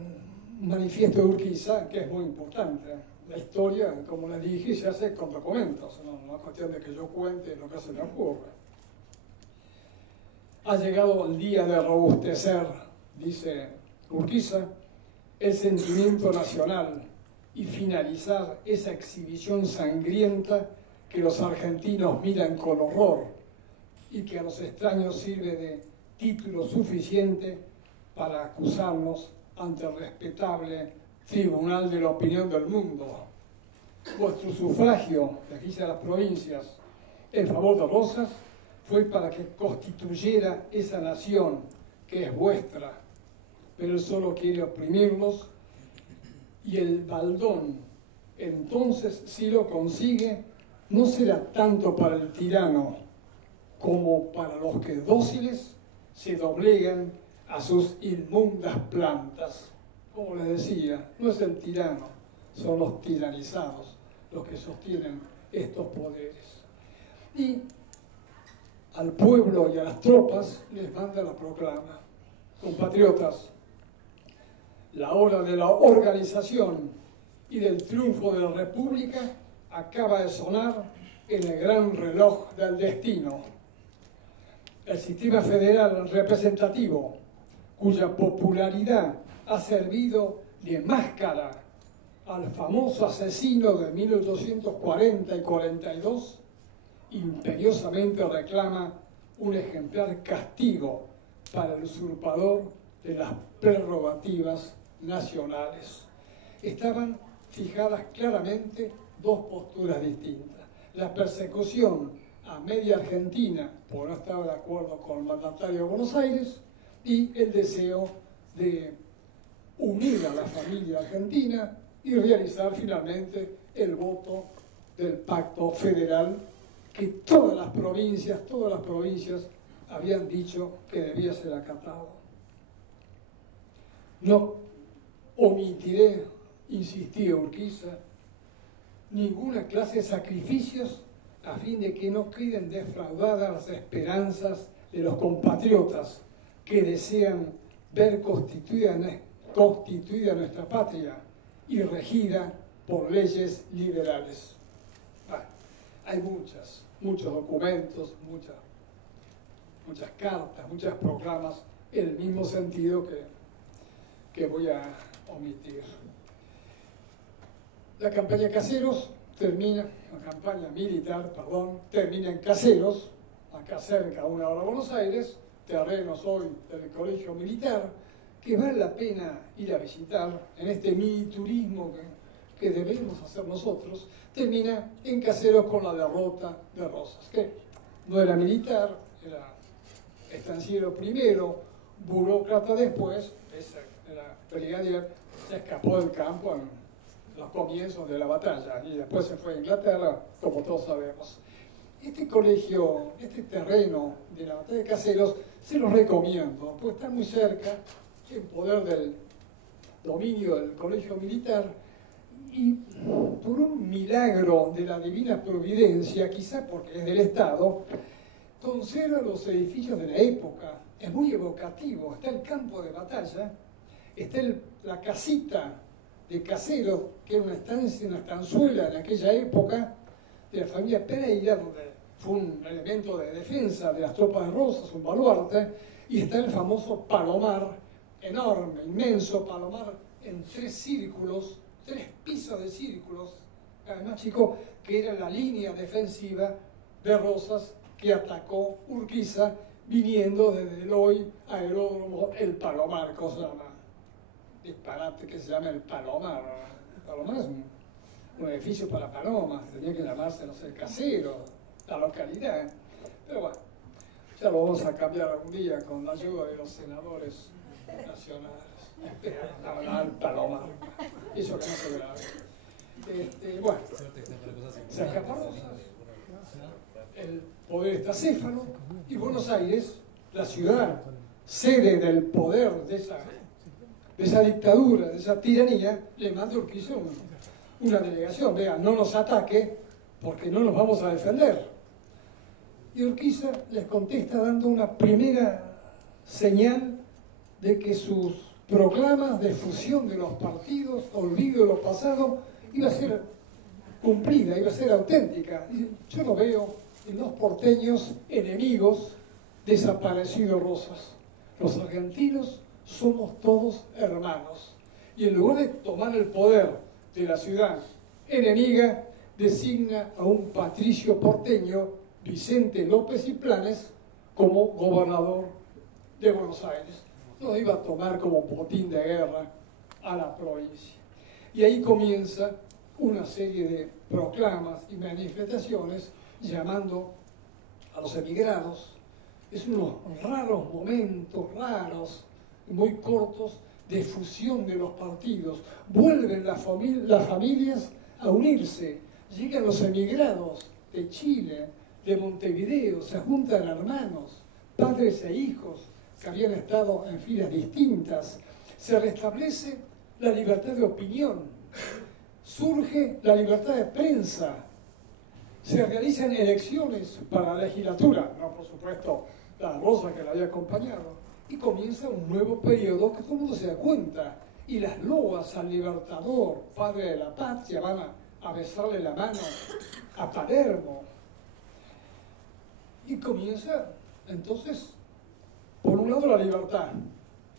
manifiesto de Urquiza que es muy importante. La historia, como les dije, se hace con documentos, no es cuestión de que yo cuente lo que se me ocurre. Ha llegado el día de robustecer, dice Urquiza, el sentimiento nacional y finalizar esa exhibición sangrienta que los argentinos miran con horror y que a los extraños sirve de título suficiente para acusarnos ante el respetable tribunal de la opinión del mundo. Vuestro sufragio, les dice a las provincias, en favor de Rosas, fue para que constituyera esa nación que es vuestra, pero él solo quiere oprimirlos, y el baldón, entonces, si lo consigue, no será tanto para el tirano como para los que dóciles se doblegan a sus inmundas plantas. Como les decía, no es el tirano, son los tiranizados los que sostienen estos poderes. Y al pueblo y a las tropas les manda la proclama: compatriotas, la hora de la organización y del triunfo de la República acaba de sonar en el gran reloj del destino. El sistema federal representativo, cuya popularidad ha servido de máscara al famoso asesino de 1840 y 42, imperiosamente reclama un ejemplar castigo para el usurpador de las prerrogativas nacionales. Estaban fijadas claramente 2 posturas distintas: la persecución a media Argentina por no estar de acuerdo con el mandatario de Buenos Aires, y el deseo de unir a la familia argentina y realizar finalmente el voto del Pacto Federal que todas las provincias habían dicho que debía ser acatado. No omitiré, insistía Urquiza, ninguna clase de sacrificios a fin de que no queden defraudadas las esperanzas de los compatriotas que desean ver constituida nuestra patria y regida por leyes liberales. Hay muchos documentos, muchas cartas, muchas proclamas en el mismo sentido que voy a omitir. La campaña Caseros termina, la campaña militar, perdón, termina en Caseros, acá cerca, a 1 hora de Buenos Aires, terrenos hoy del Colegio Militar, que vale la pena ir a visitar en este mini turismo que debemos hacer nosotros. Termina en Caseros con la derrota de Rosas, que no era militar, era estanciero primero, burócrata después, era brigadier, se escapó del campo en los comienzos de la batalla y después se fue a Inglaterra, como todos sabemos. Este colegio, este terreno de la batalla de Caseros, se los recomiendo, pues está muy cerca, en poder del dominio del colegio militar, y por un milagro de la divina providencia, quizá porque es del Estado, conserva los edificios de la época. Es muy evocativo. Está el campo de batalla, está la casita de Caseros, que era una estancia, una estanzuela en aquella época de la familia Pereira, donde fue un elemento de defensa de las tropas de Rosas, un baluarte, y está el famoso palomar, enorme, inmenso palomar en 3 círculos, 3 pisos de círculos, además chico, que era la línea defensiva de Rosas que atacó Urquiza viniendo desde el hoy aeródromo El Palomar, cosa más disparate que se llama El Palomar. El Palomar es un edificio para palomas, tenía que llamarse, no sé, Casero, la localidad. Pero bueno, ya lo vamos a cambiar algún día con la ayuda de los senadores nacionales. El Palomar, eso que no se grabe. Bueno, se escapó Rosas, el poder está céfalo, y Buenos Aires, la ciudad sede del poder de esa dictadura, de esa tiranía, le manda a Urquiza una delegación. Vean, no nos ataque porque no nos vamos a defender. Y Urquiza les contesta dando una primera señal de que sus proclamas de fusión de los partidos, olvido de lo pasado, iba a ser cumplida, iba a ser auténtica. Yo no veo en los porteños enemigos desaparecidos Rosas. Los argentinos somos todos hermanos. Y en lugar de tomar el poder de la ciudad enemiga, designa a un patricio porteño, Vicente López y Planes, como gobernador de Buenos Aires. No iba a tomar como botín de guerra a la provincia. Y ahí comienza una serie de proclamas y manifestaciones llamando a los emigrados. Es unos raros momentos, raros, muy cortos, de fusión de los partidos. Vuelven las familias a unirse. Llegan los emigrados de Chile, de Montevideo, se juntan hermanos, padres e hijos que habían estado en filas distintas. Se restablece la libertad de opinión. Surge la libertad de prensa. Se realizan elecciones para la legislatura, no por supuesto la Rosa que la había acompañado, y comienza un nuevo periodo que todo el mundo se da cuenta, y las loas al Libertador, padre de la patria, van a besarle la mano a Palermo. Y comienza entonces, por un lado la libertad,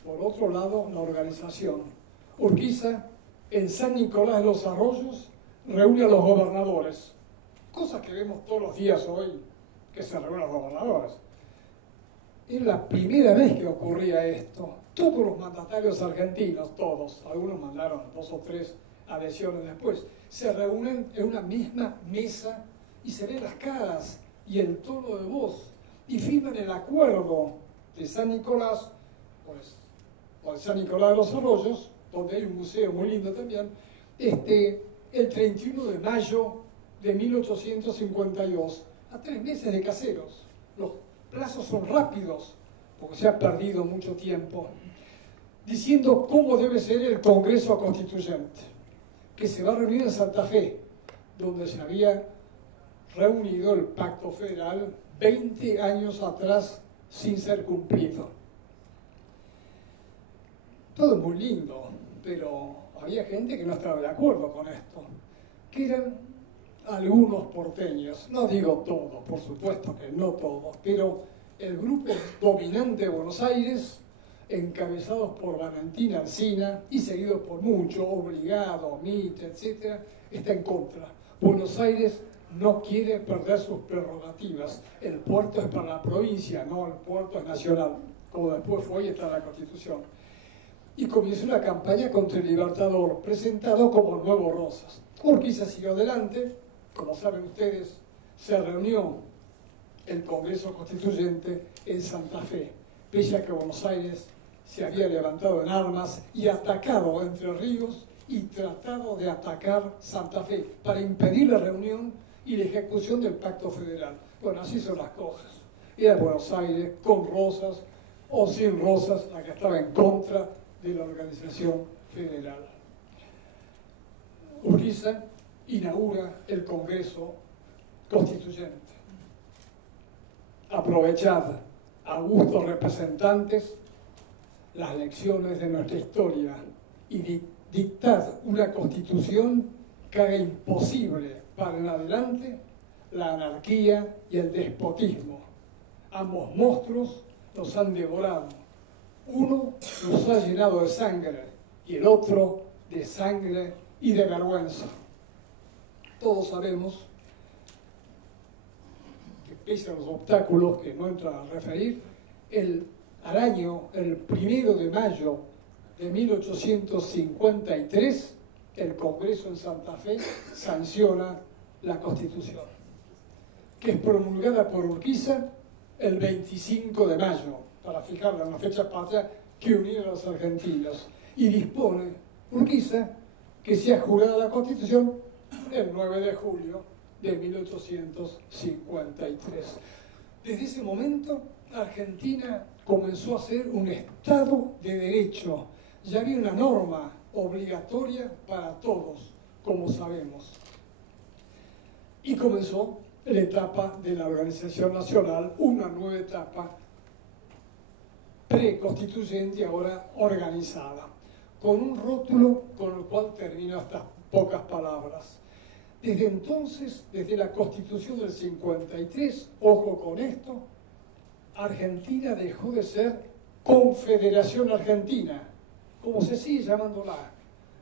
por otro lado la organización. Urquiza, en San Nicolás de los Arroyos, reúne a los gobernadores. Cosas que vemos todos los días hoy, que se reúnen los gobernadores. Es la primera vez que ocurría esto. Todos los mandatarios argentinos, todos, algunos mandaron 2 o 3 adhesiones después, se reúnen en una misma mesa y se ven las caras y el tono de voz y firman el acuerdo de San Nicolás, o de San Nicolás de los Arroyos, donde hay un museo muy lindo también, el 31 de mayo de 1852, a 3 meses de Caseros. Los plazos son rápidos, porque se ha perdido mucho tiempo. diciendo cómo debe ser el Congreso Constituyente, que se va a reunir en Santa Fe, donde se había reunido el Pacto Federal 20 años atrás sin ser cumplido. Todo muy lindo, pero había gente que no estaba de acuerdo con esto, que eran algunos porteños, no digo todos, por supuesto que no todos, pero el grupo dominante de Buenos Aires, encabezados por Valentín Alsina y seguidos por muchos, Obligado, Mitre, etc., está en contra. Buenos Aires no quiere perder sus prerrogativas. El puerto es para la provincia, no el puerto es nacional, como después fue y está en la Constitución. Y comenzó una campaña contra el Libertador, presentado como el nuevo Rosas. Urquiza siguió adelante, como saben ustedes, se reunió el Congreso Constituyente en Santa Fe, pese a que Buenos Aires se había levantado en armas y atacado Entre Ríos y tratado de atacar Santa Fe para impedir la reunión y la ejecución del Pacto Federal. Bueno, así son las cosas. Era Buenos Aires con Rosas o sin Rosas la que estaba en contra de la organización federal. Urquiza inaugura el Congreso Constituyente. Aprovechad, augustos representantes, las lecciones de nuestra historia y dictad una constitución que haga imposible para en adelante la anarquía y el despotismo. Ambos monstruos nos han devorado. Uno nos ha llenado de sangre y el otro de sangre y de vergüenza. Todos sabemos que pese a los obstáculos que no entran a referir, al año, el 1 de mayo de 1853, el Congreso en Santa Fe sanciona la Constitución, que es promulgada por Urquiza el 25 de mayo, para fijarla en la fecha patria que unía a los argentinos, y dispone Urquiza que sea jurada la Constitución el 9 de julio de 1853. Desde ese momento, Argentina comenzó a ser un Estado de Derecho. Ya había una norma obligatoria para todos, como sabemos. Y comenzó la etapa de la organización nacional, una nueva etapa preconstituyente, ahora organizada, con un rótulo con el cual termino estas pocas palabras. Desde entonces, desde la Constitución del 53, ojo con esto, Argentina dejó de ser Confederación Argentina, como se sigue llamándola.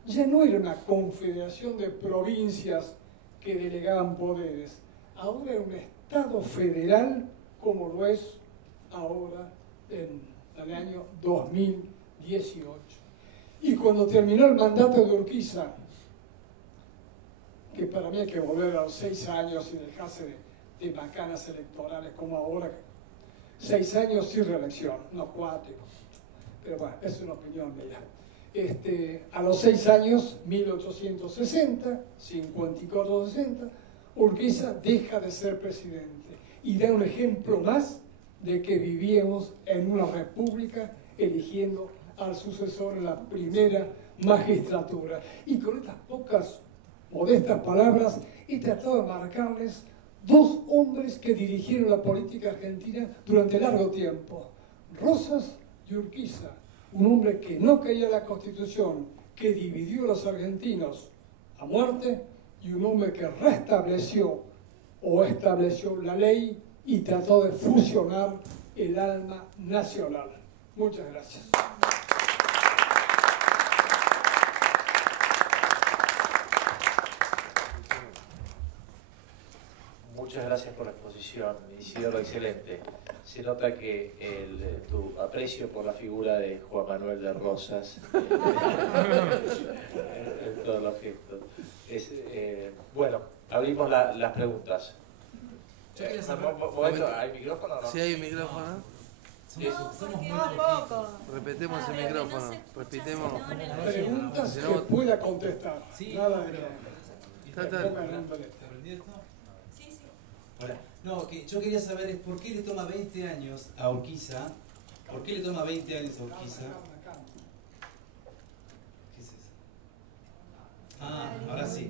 Ya no era una confederación de provincias que delegaban poderes, ahora era un Estado federal como lo es ahora en el año 2018. Y cuando terminó el mandato de Urquiza, que para mí hay que volver a los 6 años y dejarse de macanas electorales como ahora, 6 años sin reelección, no 4, pero bueno, es una opinión mía. A los 6 años, 1860, 54-60, Urquiza deja de ser presidente y da un ejemplo más de que vivíamos en una república eligiendo al sucesor en la primera magistratura. Y con estas pocas modestas palabras he tratado de marcarles 2 hombres que dirigieron la política argentina durante largo tiempo, Rosas y Urquiza, un hombre que no quería la Constitución, que dividió a los argentinos a muerte, y un hombre que restableció o estableció la ley y trató de fusionar el alma nacional. Muchas gracias. Muchas gracias por la exposición, Isidoro, excelente. Se nota que tu aprecio por la figura de Juan Manuel de Rosas en todos los gestos. Bueno, abrimos las preguntas. ¿Hay micrófono o no? Sí, hay un micrófono. Somos muy poco. Repetemos el micrófono. Repitemos. Preguntas Si que no- pueda contestar. Sí, Nada de pero- Está, que está. pongan un boleto. ¿Te aprendí esto? Sí, sí. Hola. No, que yo quería saber es por qué le toma 20 años a Urquiza. ¿Por qué le toma 20 años a Urquiza Ah, ahora sí.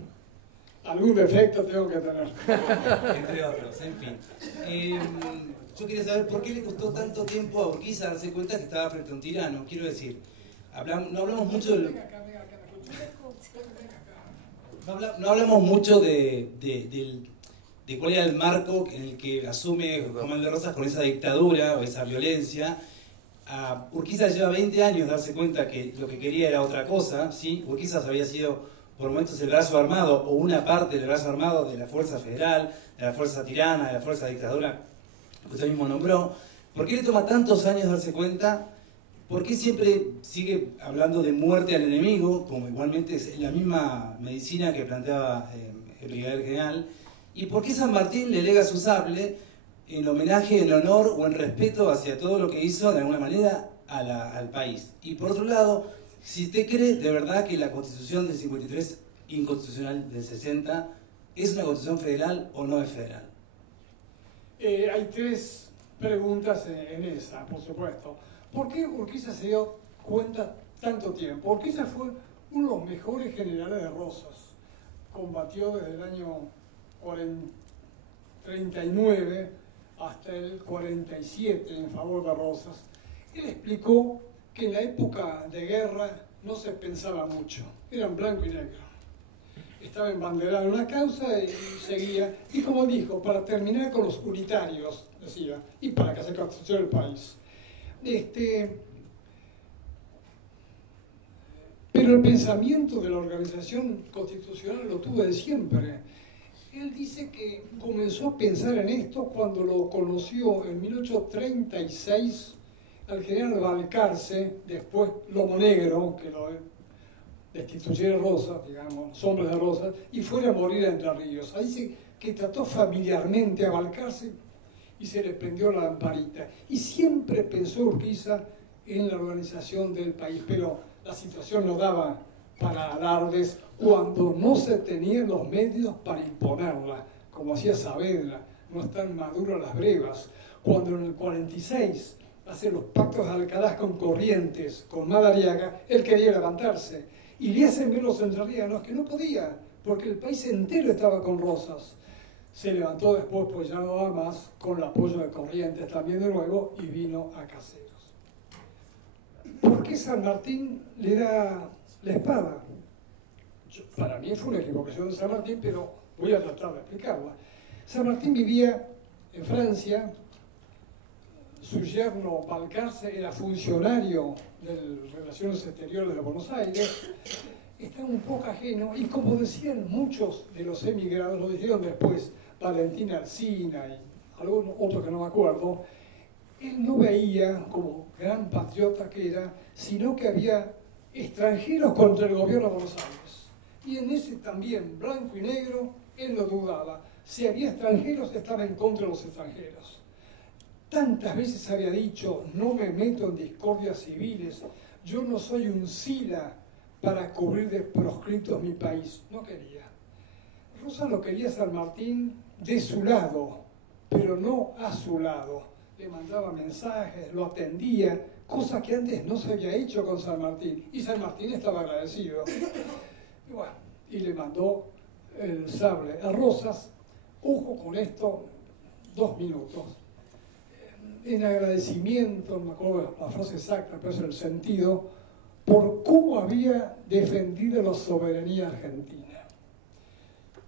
Algún defecto tengo que tener. Entre otros, en fin. Yo quería saber por qué le costó tanto tiempo a Urquiza darse cuenta que estaba frente a un tirano. Quiero decir, no hablamos mucho de... No hablamos mucho de cuál era el marco en el que asume Juan Manuel de Rosas con esa dictadura o esa violencia. Urquiza lleva 20 años de darse cuenta que lo que quería era otra cosa, ¿sí? Urquiza había sido por momentos el brazo armado o una parte del brazo armado de la Fuerza Federal, de la Fuerza Tirana, de la Fuerza Dictadura que usted mismo nombró. ¿Por qué le toma tantos años darse cuenta? ¿Por qué siempre sigue hablando de muerte al enemigo, como igualmente es la misma medicina que planteaba el brigadier general? ¿Y por qué San Martín le lega su sable en homenaje, en honor o en respeto hacia todo lo que hizo de alguna manera al país? Y por otro lado, si usted cree de verdad que la Constitución del 53, inconstitucional del 60, ¿es una Constitución federal o no es federal? Hay tres preguntas en esa, por supuesto. ¿Por qué Urquiza se dio cuenta tanto tiempo? Urquiza fue uno de los mejores generales de Rosas. Combatió desde el año 39 hasta el 47 en favor de Rosas. Él explicó que en la época de guerra no se pensaba mucho, eran blanco y negro. Estaba embanderado en una causa y seguía, y como dijo, para terminar con los unitarios, decía, y para que se construyera el país. Pero el pensamiento de la organización constitucional lo tuvo de siempre. Él dice que comenzó a pensar en esto cuando lo conoció en 1836 al general Balcarce, después Lomo Negro, que lo destituyera Rosas, digamos, los hombres de Rosas, y fuera a morir a Entre Ríos. Ahí dice que trató familiarmente a Balcarce y se le prendió la lamparita. Y siempre pensó Urquiza en la organización del país, pero la situación no daba para alardes cuando no se tenían los medios para imponerla, como hacía Saavedra, no están maduras las brevas. Cuando en el 46 hace los pactos de Alcalá con Corrientes, con Madariaga, él quería levantarse. Y le hacen ver los entrerrianos que no podía, porque el país entero estaba con Rosas. Se levantó después, pues ya no daba más, con el apoyo de Corrientes también de nuevo, y vino a Caseros. ¿Por qué San Martín le da la espada? Para mí fue una equivocación de San Martín, pero voy a tratar de explicarla. San Martín vivía en Francia, su yerno Balcarce era funcionario de Relaciones Exteriores de Buenos Aires, estaba un poco ajeno, y como decían muchos de los emigrados, lo dijeron después, Valentín Alsina y algunos otros que no me acuerdo, él no veía, como gran patriota que era, sino que había extranjeros contra el gobierno de Buenos Aires. Y en ese también, blanco y negro, él no dudaba. Si había extranjeros, estaba en contra de los extranjeros. Tantas veces había dicho, no me meto en discordias civiles, yo no soy un Sila para cubrir de proscriptos mi país. No quería. Rosas lo quería San Martín de su lado, pero no a su lado. Le mandaba mensajes, lo atendía, cosa que antes no se había hecho con San Martín. Y San Martín estaba agradecido. Y bueno, y le mandó el sable a Rosas. Ojo con esto, 2 minutos. En agradecimiento, no me acuerdo la frase exacta, pero es el sentido, por cómo había defendido la soberanía argentina.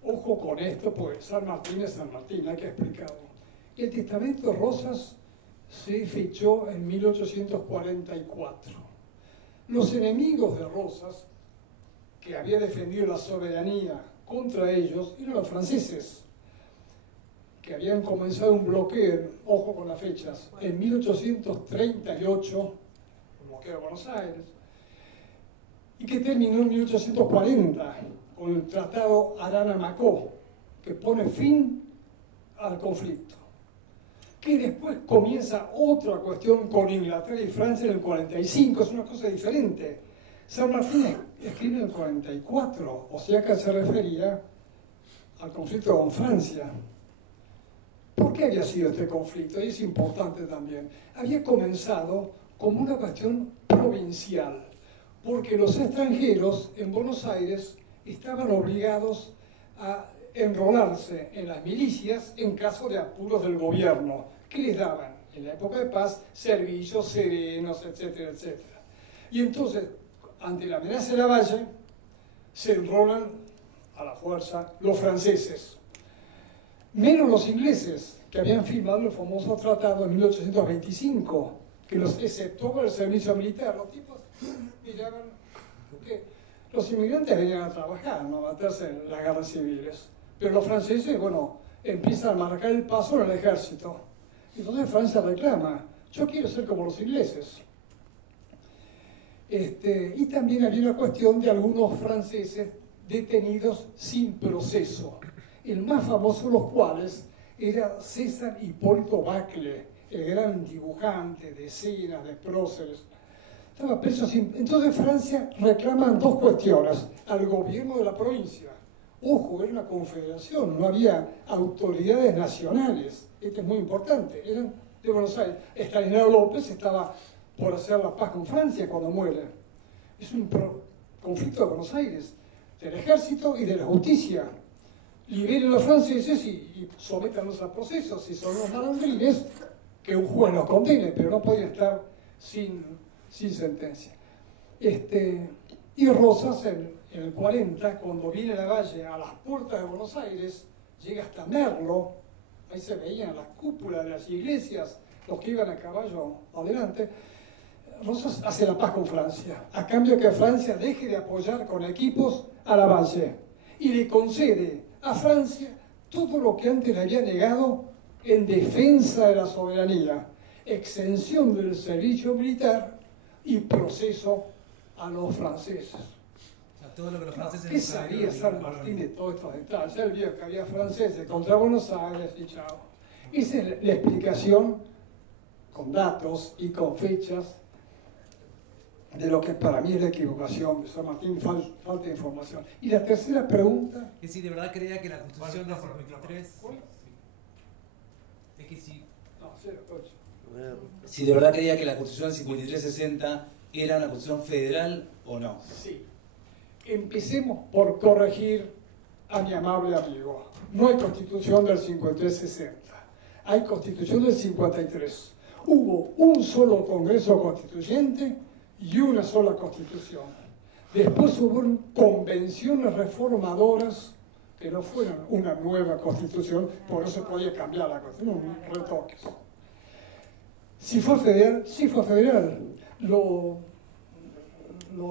Ojo con esto, pues San Martín es San Martín, hay que explicarlo. El testamento de Rosas se fechó en 1844. Los enemigos de Rosas, que había defendido la soberanía contra ellos, eran los franceses, que habían comenzado un bloqueo, ojo con las fechas, en 1838, el bloqueo de Buenos Aires, y que terminó en 1840 con el Tratado Arana-Macó, que pone fin al conflicto. Que después comienza otra cuestión con Inglaterra y Francia en el 45, es una cosa diferente. San Martín escribe en el 44, o sea que se refería al conflicto con Francia. ¿Por qué había sido este conflicto? Y es importante también. Había comenzado como una cuestión provincial, porque los extranjeros en Buenos Aires estaban obligados a enrolarse en las milicias en caso de apuros del gobierno, que les daban, en la época de paz, servicios serenos, etcétera, etcétera. Y entonces, ante la amenaza de Lavalle, se enrolan a la fuerza los franceses, menos los ingleses, que habían firmado el famoso tratado en 1825, que los exceptó por el servicio militar. Los tipos miraban que los inmigrantes venían a trabajar, no a meterse en las guerras civiles. Pero los franceses, bueno, empiezan a marcar el paso en el ejército. Entonces Francia reclama, yo quiero ser como los ingleses. Y también había una cuestión de algunos franceses detenidos sin proceso, el más famoso de los cuales era César Hipólito Bacle, el gran dibujante de escenas, de próceres. Estaba preso sin... Entonces Francia reclama dos cuestiones al gobierno de la provincia. Ojo, era una confederación, no había autoridades nacionales. Esto es muy importante, eran de Buenos Aires. Estanislao López estaba por hacer la paz con Francia cuando muere. Es un conflicto de Buenos Aires, del ejército y de la justicia. Liberen a los franceses y sométanlos a procesos. Si son los malandrines, que un juez los condene, pero no podían estar sin sentencia. Y Rosas, en el 40, cuando viene Lavalle a las puertas de Buenos Aires, llega hasta Merlo, ahí se veían las cúpulas de las iglesias, los que iban a caballo adelante. Rosas hace la paz con Francia, a cambio que Francia deje de apoyar con equipos a Lavalle, y le concede a Francia todo lo que antes le había negado en defensa de la soberanía, exención del servicio militar y proceso a los franceses. Todo lo que los franceses ¿Qué sabía San Martín de todos estos detalles? Él vio que había franceses contra Buenos Aires y chao. Esa es la explicación con datos y con fechas de lo que para mí es la equivocación de San Martín, falta de información. Y la tercera pregunta... Es si de verdad creía que la Constitución del 53... Es que si... No, 08. Si de verdad creía que la Constitución del 53-60 era una Constitución federal o no. Sí. Empecemos por corregir a mi amable amigo. No hay Constitución del 53-60. Hay Constitución del 53. Hubo un solo Congreso Constituyente y una sola Constitución. Después hubo convenciones reformadoras que no fueron una nueva Constitución, por eso podía cambiar la Constitución, retoques. Si fue federal, sí fue federal. Lo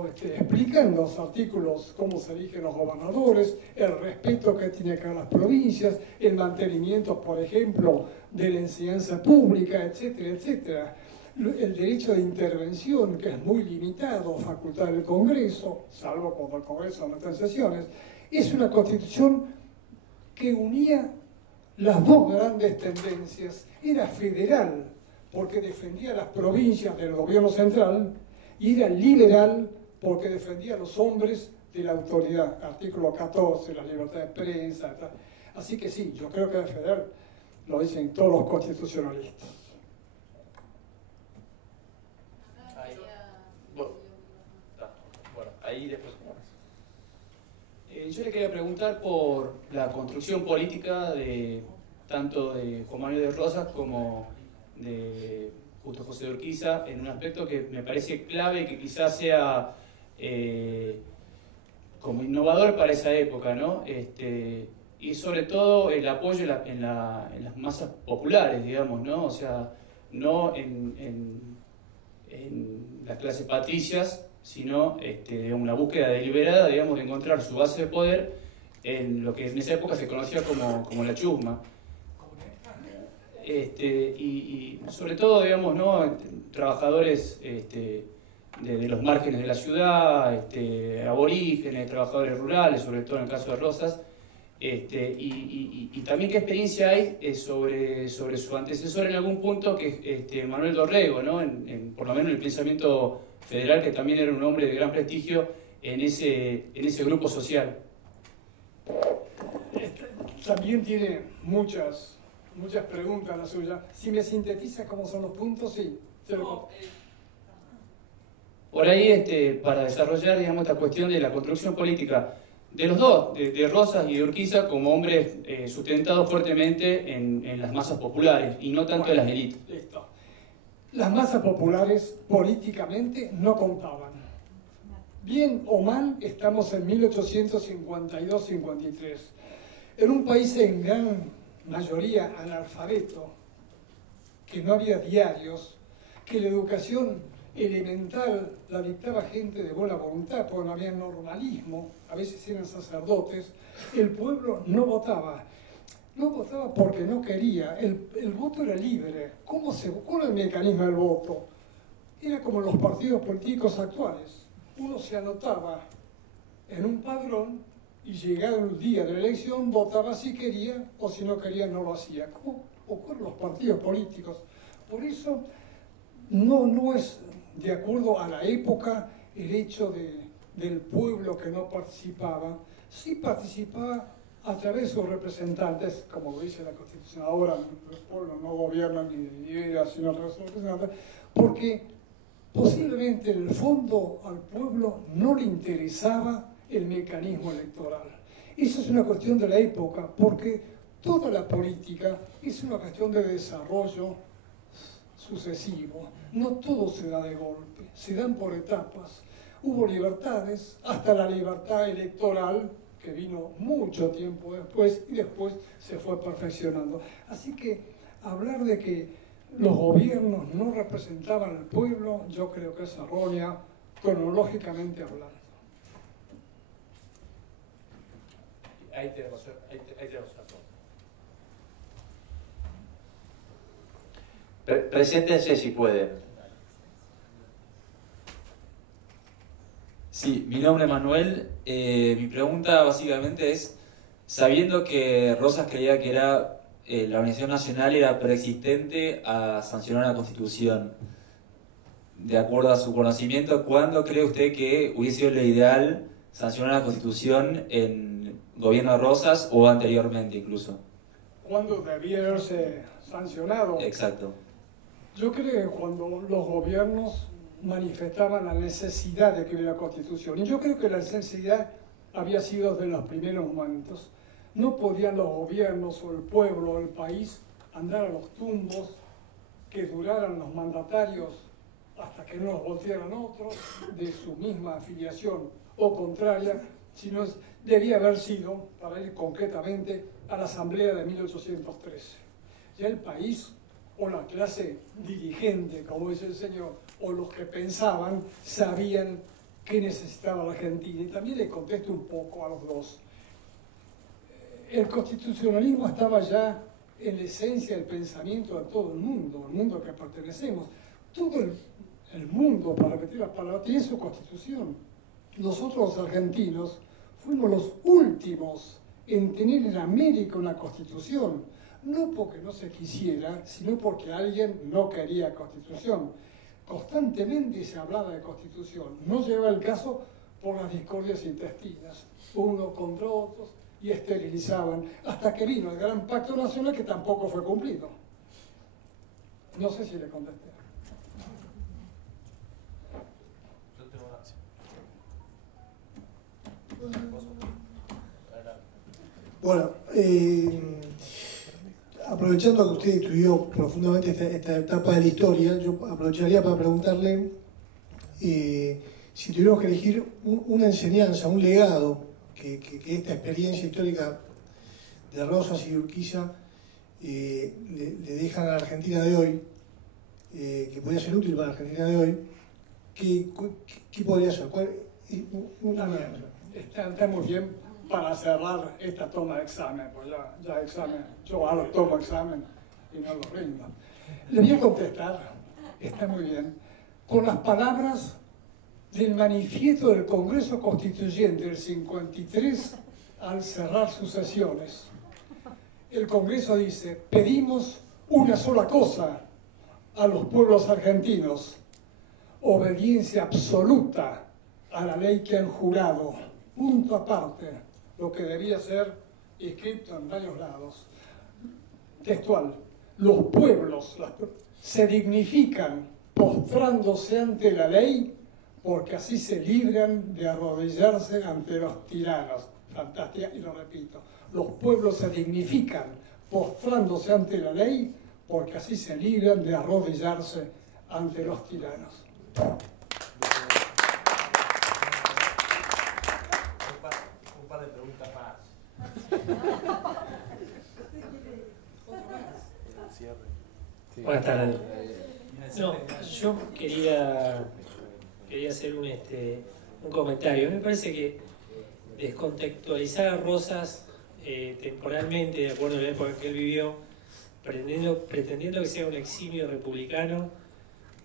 explican los artículos cómo se eligen los gobernadores, el respeto que tiene que haber las provincias, el mantenimiento, por ejemplo, de la enseñanza pública, etcétera, etcétera. El derecho de intervención, que es muy limitado, facultad del Congreso, salvo cuando el Congreso no está en sesiones, es una Constitución que unía las dos grandes tendencias. Era federal, porque defendía las provincias del gobierno central, y era liberal porque defendía a los hombres de la autoridad, artículo 14, la libertad de prensa, tal. Así que sí, yo creo que era federal, lo dicen todos los constitucionalistas. Bueno, ahí después. Yo le quería preguntar por la construcción política de tanto de Juan Manuel de Rosas como de Justo José de Urquiza, en un aspecto que me parece clave y que quizás sea como innovador para esa época, ¿no? Y sobre todo el apoyo en las masas populares, digamos, ¿no? O sea, no en las clases patricias, sino digamos, una búsqueda deliberada, digamos, de encontrar su base de poder en lo que en esa época se conocía como la chusma. Y sobre todo, digamos, ¿no? Trabajadores de los márgenes de la ciudad, aborígenes, trabajadores rurales, sobre todo en el caso de Rosas, y también qué experiencia hay sobre su antecesor en algún punto, que es Manuel Dorrego, ¿no? Por lo menos en el pensamiento federal, que también era un hombre de gran prestigio en ese grupo social. También tiene muchas preguntas la suya. Si me sintetiza cómo son los puntos, sí. Por ahí, para desarrollar, digamos, esta cuestión de la construcción política de los dos, de Rosas y de Urquiza, como hombres sustentados fuertemente en las masas populares y no tanto en las élites. Listo. Las masas populares políticamente no contaban. Bien o mal, estamos en 1852-53. En un país en gran mayoría analfabeto, que no había diarios, que la educación elemental la dictaba gente de buena voluntad, porque no había normalismo, a veces eran sacerdotes, el pueblo no votaba. No votaba porque no quería, el voto era libre. ¿Cuál era el mecanismo del voto? Era como los partidos políticos actuales. Uno se anotaba en un padrón y llegado el día de la elección votaba si quería o si no quería no lo hacía. ¿Cómo ocurren los partidos políticos? Por eso no es de acuerdo a la época el hecho del pueblo que no participaba. Sí participaba a través de sus representantes, como lo dice la Constitución. Ahora los pueblos no gobiernan ni de ideas, sino a través de sus representantes, porque posiblemente en el fondo al pueblo no le interesaba el mecanismo electoral. Eso es una cuestión de la época, porque toda la política es una cuestión de desarrollo sucesivo. No todo se da de golpe, se dan por etapas. Hubo libertades, hasta la libertad electoral, que vino mucho tiempo después y después se fue perfeccionando. Así que hablar de que los gobiernos no representaban al pueblo, yo creo que es errónea, cronológicamente hablando. Ahí tenemos una pregunta. Preséntense si pueden. Sí, mi nombre es Manuel. Mi pregunta básicamente es, sabiendo que Rosas creía que la Organización Nacional era preexistente a sancionar la Constitución, de acuerdo a su conocimiento, ¿cuándo cree usted que hubiese sido lo ideal sancionar la Constitución en gobierno de Rosas o anteriormente incluso? ¿Cuándo debía haberse sancionado? Exacto. Yo creo que cuando los gobiernos manifestaban la necesidad de que hubiera Constitución, y yo creo que la necesidad había sido desde los primeros momentos. No podían los gobiernos o el pueblo o el país andar a los tumbos, que duraran los mandatarios hasta que no los voltearan otros de su misma afiliación o contraria, sino debía haber sido, para ir concretamente, a la Asamblea de 1813. Ya el país o la clase dirigente, como dice el señor, o los que pensaban, sabían qué necesitaba la Argentina. Y también le contesto un poco a los dos. El constitucionalismo estaba ya en la esencia del pensamiento de todo el mundo al que pertenecemos. Todo el mundo, para repetir las palabras, tiene su constitución. Nosotros los argentinos fuimos los últimos en tener en América una constitución. No porque no se quisiera, sino porque alguien no quería constitución. Constantemente se hablaba de constitución. No llegaba el caso por las discordias intestinas, unos contra otros, y esterilizaban, hasta que vino el Gran Pacto Nacional, que tampoco fue cumplido. No sé si le contesté. Bueno, aprovechando que usted estudió profundamente esta etapa de la historia, yo aprovecharía para preguntarle si tuviéramos que elegir una enseñanza, un legado que esta experiencia histórica de Rosas y Urquiza le dejan a la Argentina de hoy, que podría ser útil para la Argentina de hoy, ¿qué podría ser? Está muy bien para cerrar esta toma de examen, pues ya examen, yo ahora tomo examen y no lo rindo. Le voy a contestar, está muy bien, con las palabras del manifiesto del Congreso Constituyente del 53 al cerrar sus sesiones. El Congreso dice: pedimos una sola cosa a los pueblos argentinos, obediencia absoluta a la ley que han jurado, punto aparte, lo que debía ser escrito en varios lados. Textual: los pueblos se dignifican postrándose ante la ley, porque así se libran de arrodillarse ante los tiranos. fantástica, y lo repito, los pueblos se dignifican postrándose ante la ley, porque así se libran de arrodillarse ante los tiranos. Un par de preguntas más. Buenas tardes. No, yo quería hacer un comentario. Me parece que descontextualizar a Rosas temporalmente, de acuerdo a la época en que él vivió, pretendiendo que sea un eximio republicano,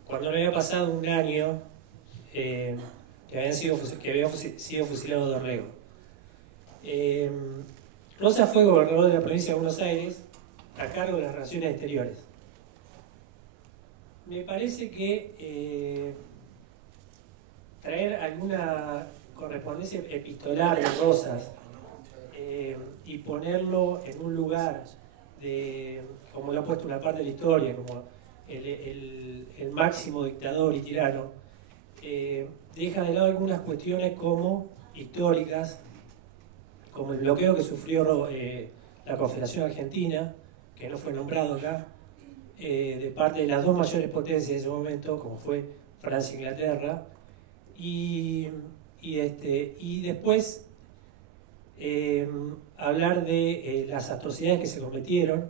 cuando no había pasado un año que había sido fusilado Dorrego. Rosas fue gobernador de la provincia de Buenos Aires a cargo de las relaciones exteriores. Me parece que traer alguna correspondencia epistolar de Rosas y ponerlo en un lugar como lo ha puesto una parte de la historia, como el máximo dictador y tirano, deja de lado algunas cuestiones como históricas, como el bloqueo que sufrió la Confederación Argentina, que no fue nombrado acá, de parte de las dos mayores potencias de ese momento, como fue Francia e Inglaterra, y después hablar de las atrocidades que se cometieron,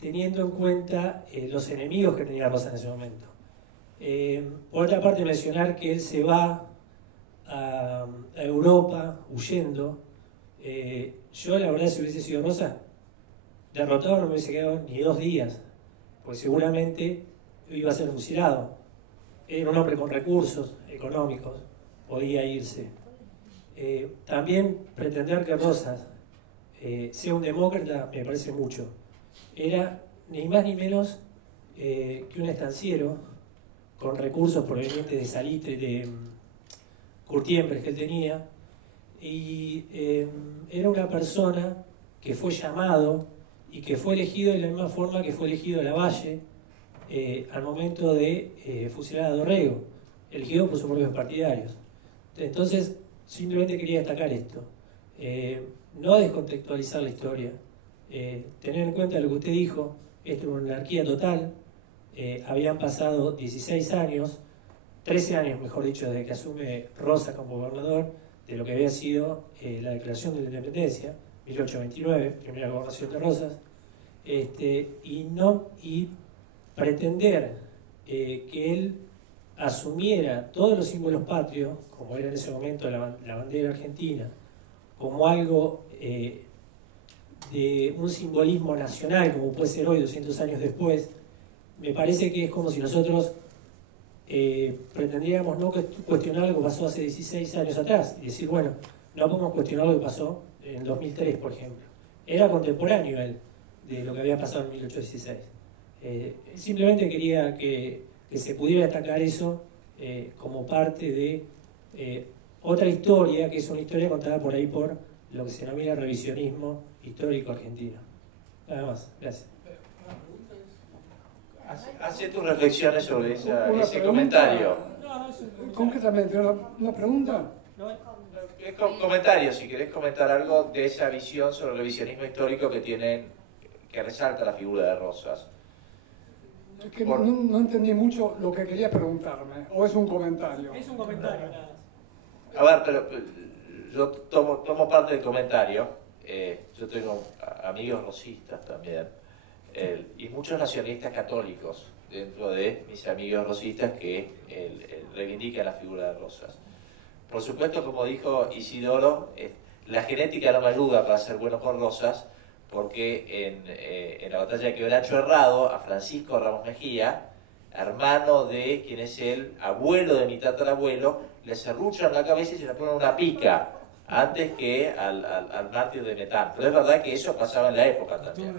teniendo en cuenta los enemigos que tenía Rosas en ese momento. Por otra parte, mencionar que él se va a Europa huyendo. Yo, la verdad, si hubiese sido Rosas, derrotado no me hubiese quedado ni 2 días, porque seguramente iba a ser fusilado. Era un hombre con recursos económicos, podía irse. También pretender que Rosas sea un demócrata me parece mucho. Era ni más ni menos que un estanciero con recursos provenientes de Salitre, de curtiembres que él tenía, y era una persona que fue llamado y que fue elegido de la misma forma que fue elegido Lavalle al momento de fusilar a Dorrego, elegido por sus propios partidarios. Entonces, simplemente quería destacar esto, no descontextualizar la historia, tener en cuenta lo que usted dijo. Esto es una anarquía total. Habían pasado 16 años, 13 años mejor dicho, desde que asume Rosas como gobernador, de lo que había sido la declaración de la independencia, 1829, primera gobernación de Rosas, y pretender que él asumiera todos los símbolos patrios, como era en ese momento la bandera argentina, como algo de un simbolismo nacional, como puede ser hoy, 200 años después, me parece que es como si nosotros pretendiéramos no cuestionar lo que pasó hace 16 años atrás, y decir, bueno, no podemos cuestionar lo que pasó en 2003, por ejemplo. Era contemporáneo él de lo que había pasado en 1816. Simplemente quería que se pudiera destacar eso como parte de otra historia, que es una historia contada por ahí por lo que se denomina revisionismo histórico argentino. Nada más, gracias. Hace tus reflexiones sobre ese comentario. Concretamente, ¿una pregunta? Es comentario, si querés comentar algo de esa visión sobre el revisionismo histórico que resalta la figura de Rosas. Es que no entendí mucho lo que quería preguntarme, o es un comentario. Es un comentario, nada. A ver, pero yo tomo parte del comentario. Yo tengo amigos rosistas también, y muchos nacionalistas católicos dentro de mis amigos rosistas que reivindican la figura de Rosas. Por supuesto, como dijo Isidoro, la genética no me ayuda para ser bueno con Rosas, porque en la batalla de Quebracho Herrado, a Francisco Ramos Mejía, hermano de quien es el abuelo de mi tatarabuelo, le serruchan la cabeza y se le ponen una pica antes que al mártir de Metán. Pero es verdad que eso pasaba en la época también.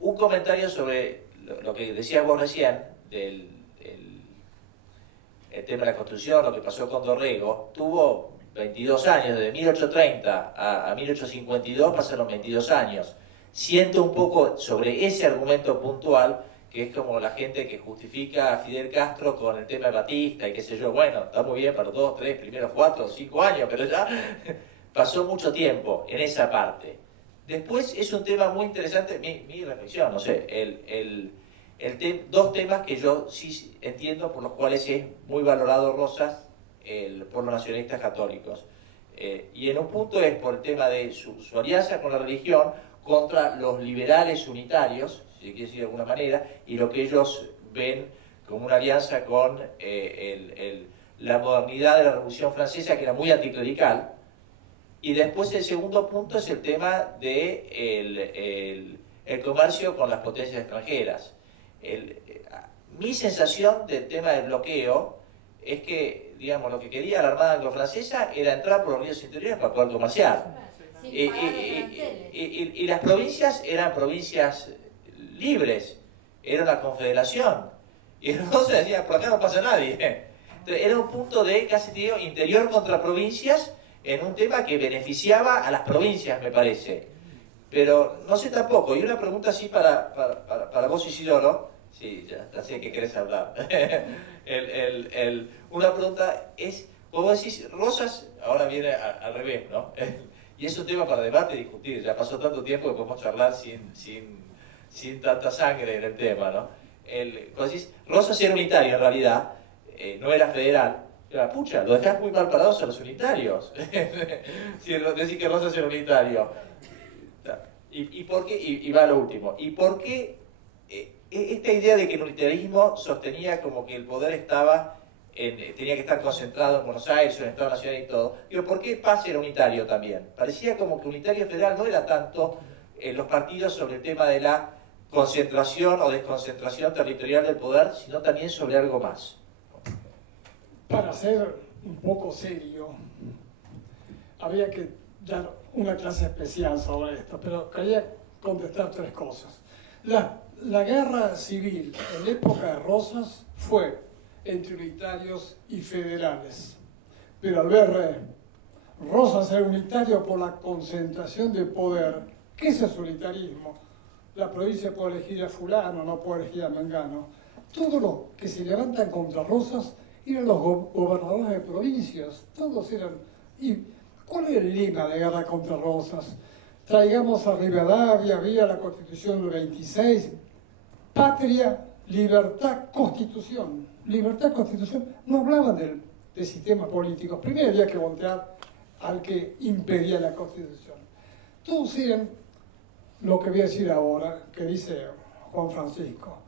Un comentario sobre lo que decías vos recién, del el tema de la construcción, lo que pasó con Dorrego. Tuvo 22 años, desde 1830 a 1852 pasaron 22 años. Siento un poco sobre ese argumento puntual que es como la gente que justifica a Fidel Castro con el tema de Batista y qué sé yo. Bueno, está muy bien para los 2, 3, primeros 4, 5 años, pero ya pasó mucho tiempo en esa parte. Después es un tema muy interesante, mi reflexión, no sé, dos temas que yo sí entiendo por los cuales es muy valorado Rosas por los nacionalistas católicos. Y en un punto es por el tema de su alianza con la religión contra los liberales unitarios, si se quiere decir de alguna manera, y lo que ellos ven como una alianza con la modernidad de la Revolución Francesa, que era muy anticlerical. Y después el segundo punto es el tema de el comercio con las potencias extranjeras. Mi sensación del tema del bloqueo es que, digamos, lo que quería la Armada anglo-francesa era entrar por los ríos interiores para poder comerciar. Y las provincias eran provincias libres, era una confederación. Y entonces decía, por acá no pasa nadie. Entonces, era un punto de, casi digo, interior contra provincias, en un tema que beneficiaba a las provincias, me parece. Pero no sé tampoco, y una pregunta así para vos, Isidoro. Sí, ya sé que querés hablar. Una pregunta es, vos decís, Rosas ahora viene al revés, ¿no? Y es un tema para debate y discutir. Ya pasó tanto tiempo que podemos charlar sin tanta sangre en el tema, ¿no? Vos decís, Rosas era unitario en realidad, no era federal. Pucha, lo dejás muy mal parados a los unitarios. Si decís que Rosas era unitario. ¿Y por qué? Y va a lo último. ¿Y por qué esta idea de que el unitarismo sostenía como que el poder estaba tenía que estar concentrado en Buenos Aires, en el Estado Nacional y todo? Digo, ¿por qué Paz era unitario también? Parecía como que unitario federal no era tanto los partidos sobre el tema de la concentración o desconcentración territorial del poder, sino también sobre algo más. Para ser un poco serio, habría que dar una clase especial sobre esto, pero quería contestar 3 cosas. La guerra civil en época de Rosas fue entre unitarios y federales, pero al ver Rosas era unitario por la concentración de poder. ¿Qué es el unitarismo? La provincia puede elegir a fulano, no puede elegir a mengano. Todos los que se levantan contra Rosas eran los gobernadores de provincias, todos eran. ¿Y cuál era el lema de guerra contra Rosas? Traigamos a Rivadavia, vía la Constitución del 26, patria, libertad, constitución. Libertad, constitución, no hablaban de sistemas políticos. Primero había que voltear al que impedía la constitución. Todos eran lo que voy a decir ahora, que dice Juan Francisco.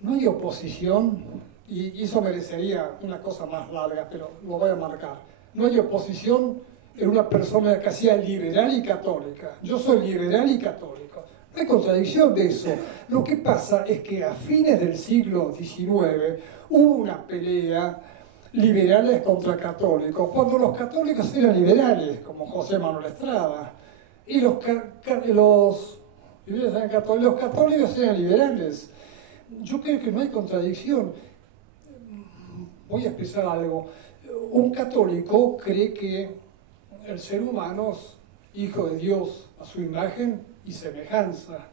No hay oposición, y eso merecería una cosa más larga, pero lo voy a marcar. No hay oposición en una persona que sea liberal y católica. Yo soy liberal y católico. No hay contradicción de eso. Lo que pasa es que a fines del siglo XIX hubo una pelea liberales contra católicos, cuando los católicos eran liberales, como José Manuel Estrada, y los católicos eran liberales. Yo creo que no hay contradicción. Voy a expresar algo. Un católico cree que el ser humano es hijo de Dios a su imagen y semejanza.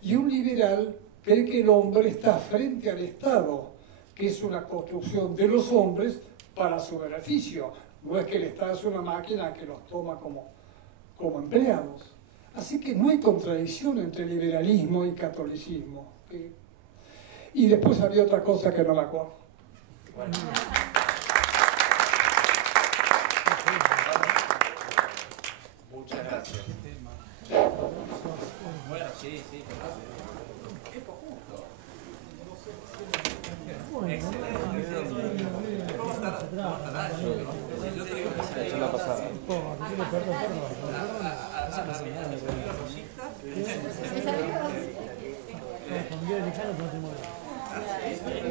Y un liberal cree que el hombre está frente al Estado, que es una construcción de los hombres para su beneficio. No es que el Estado es una máquina que los toma como empleados. Así que no hay contradicción entre liberalismo y catolicismo. Y después había otra cosa que no me acuerdo. Bueno. Muchas gracias. Bueno, sí. Tiempo justo. Excelente.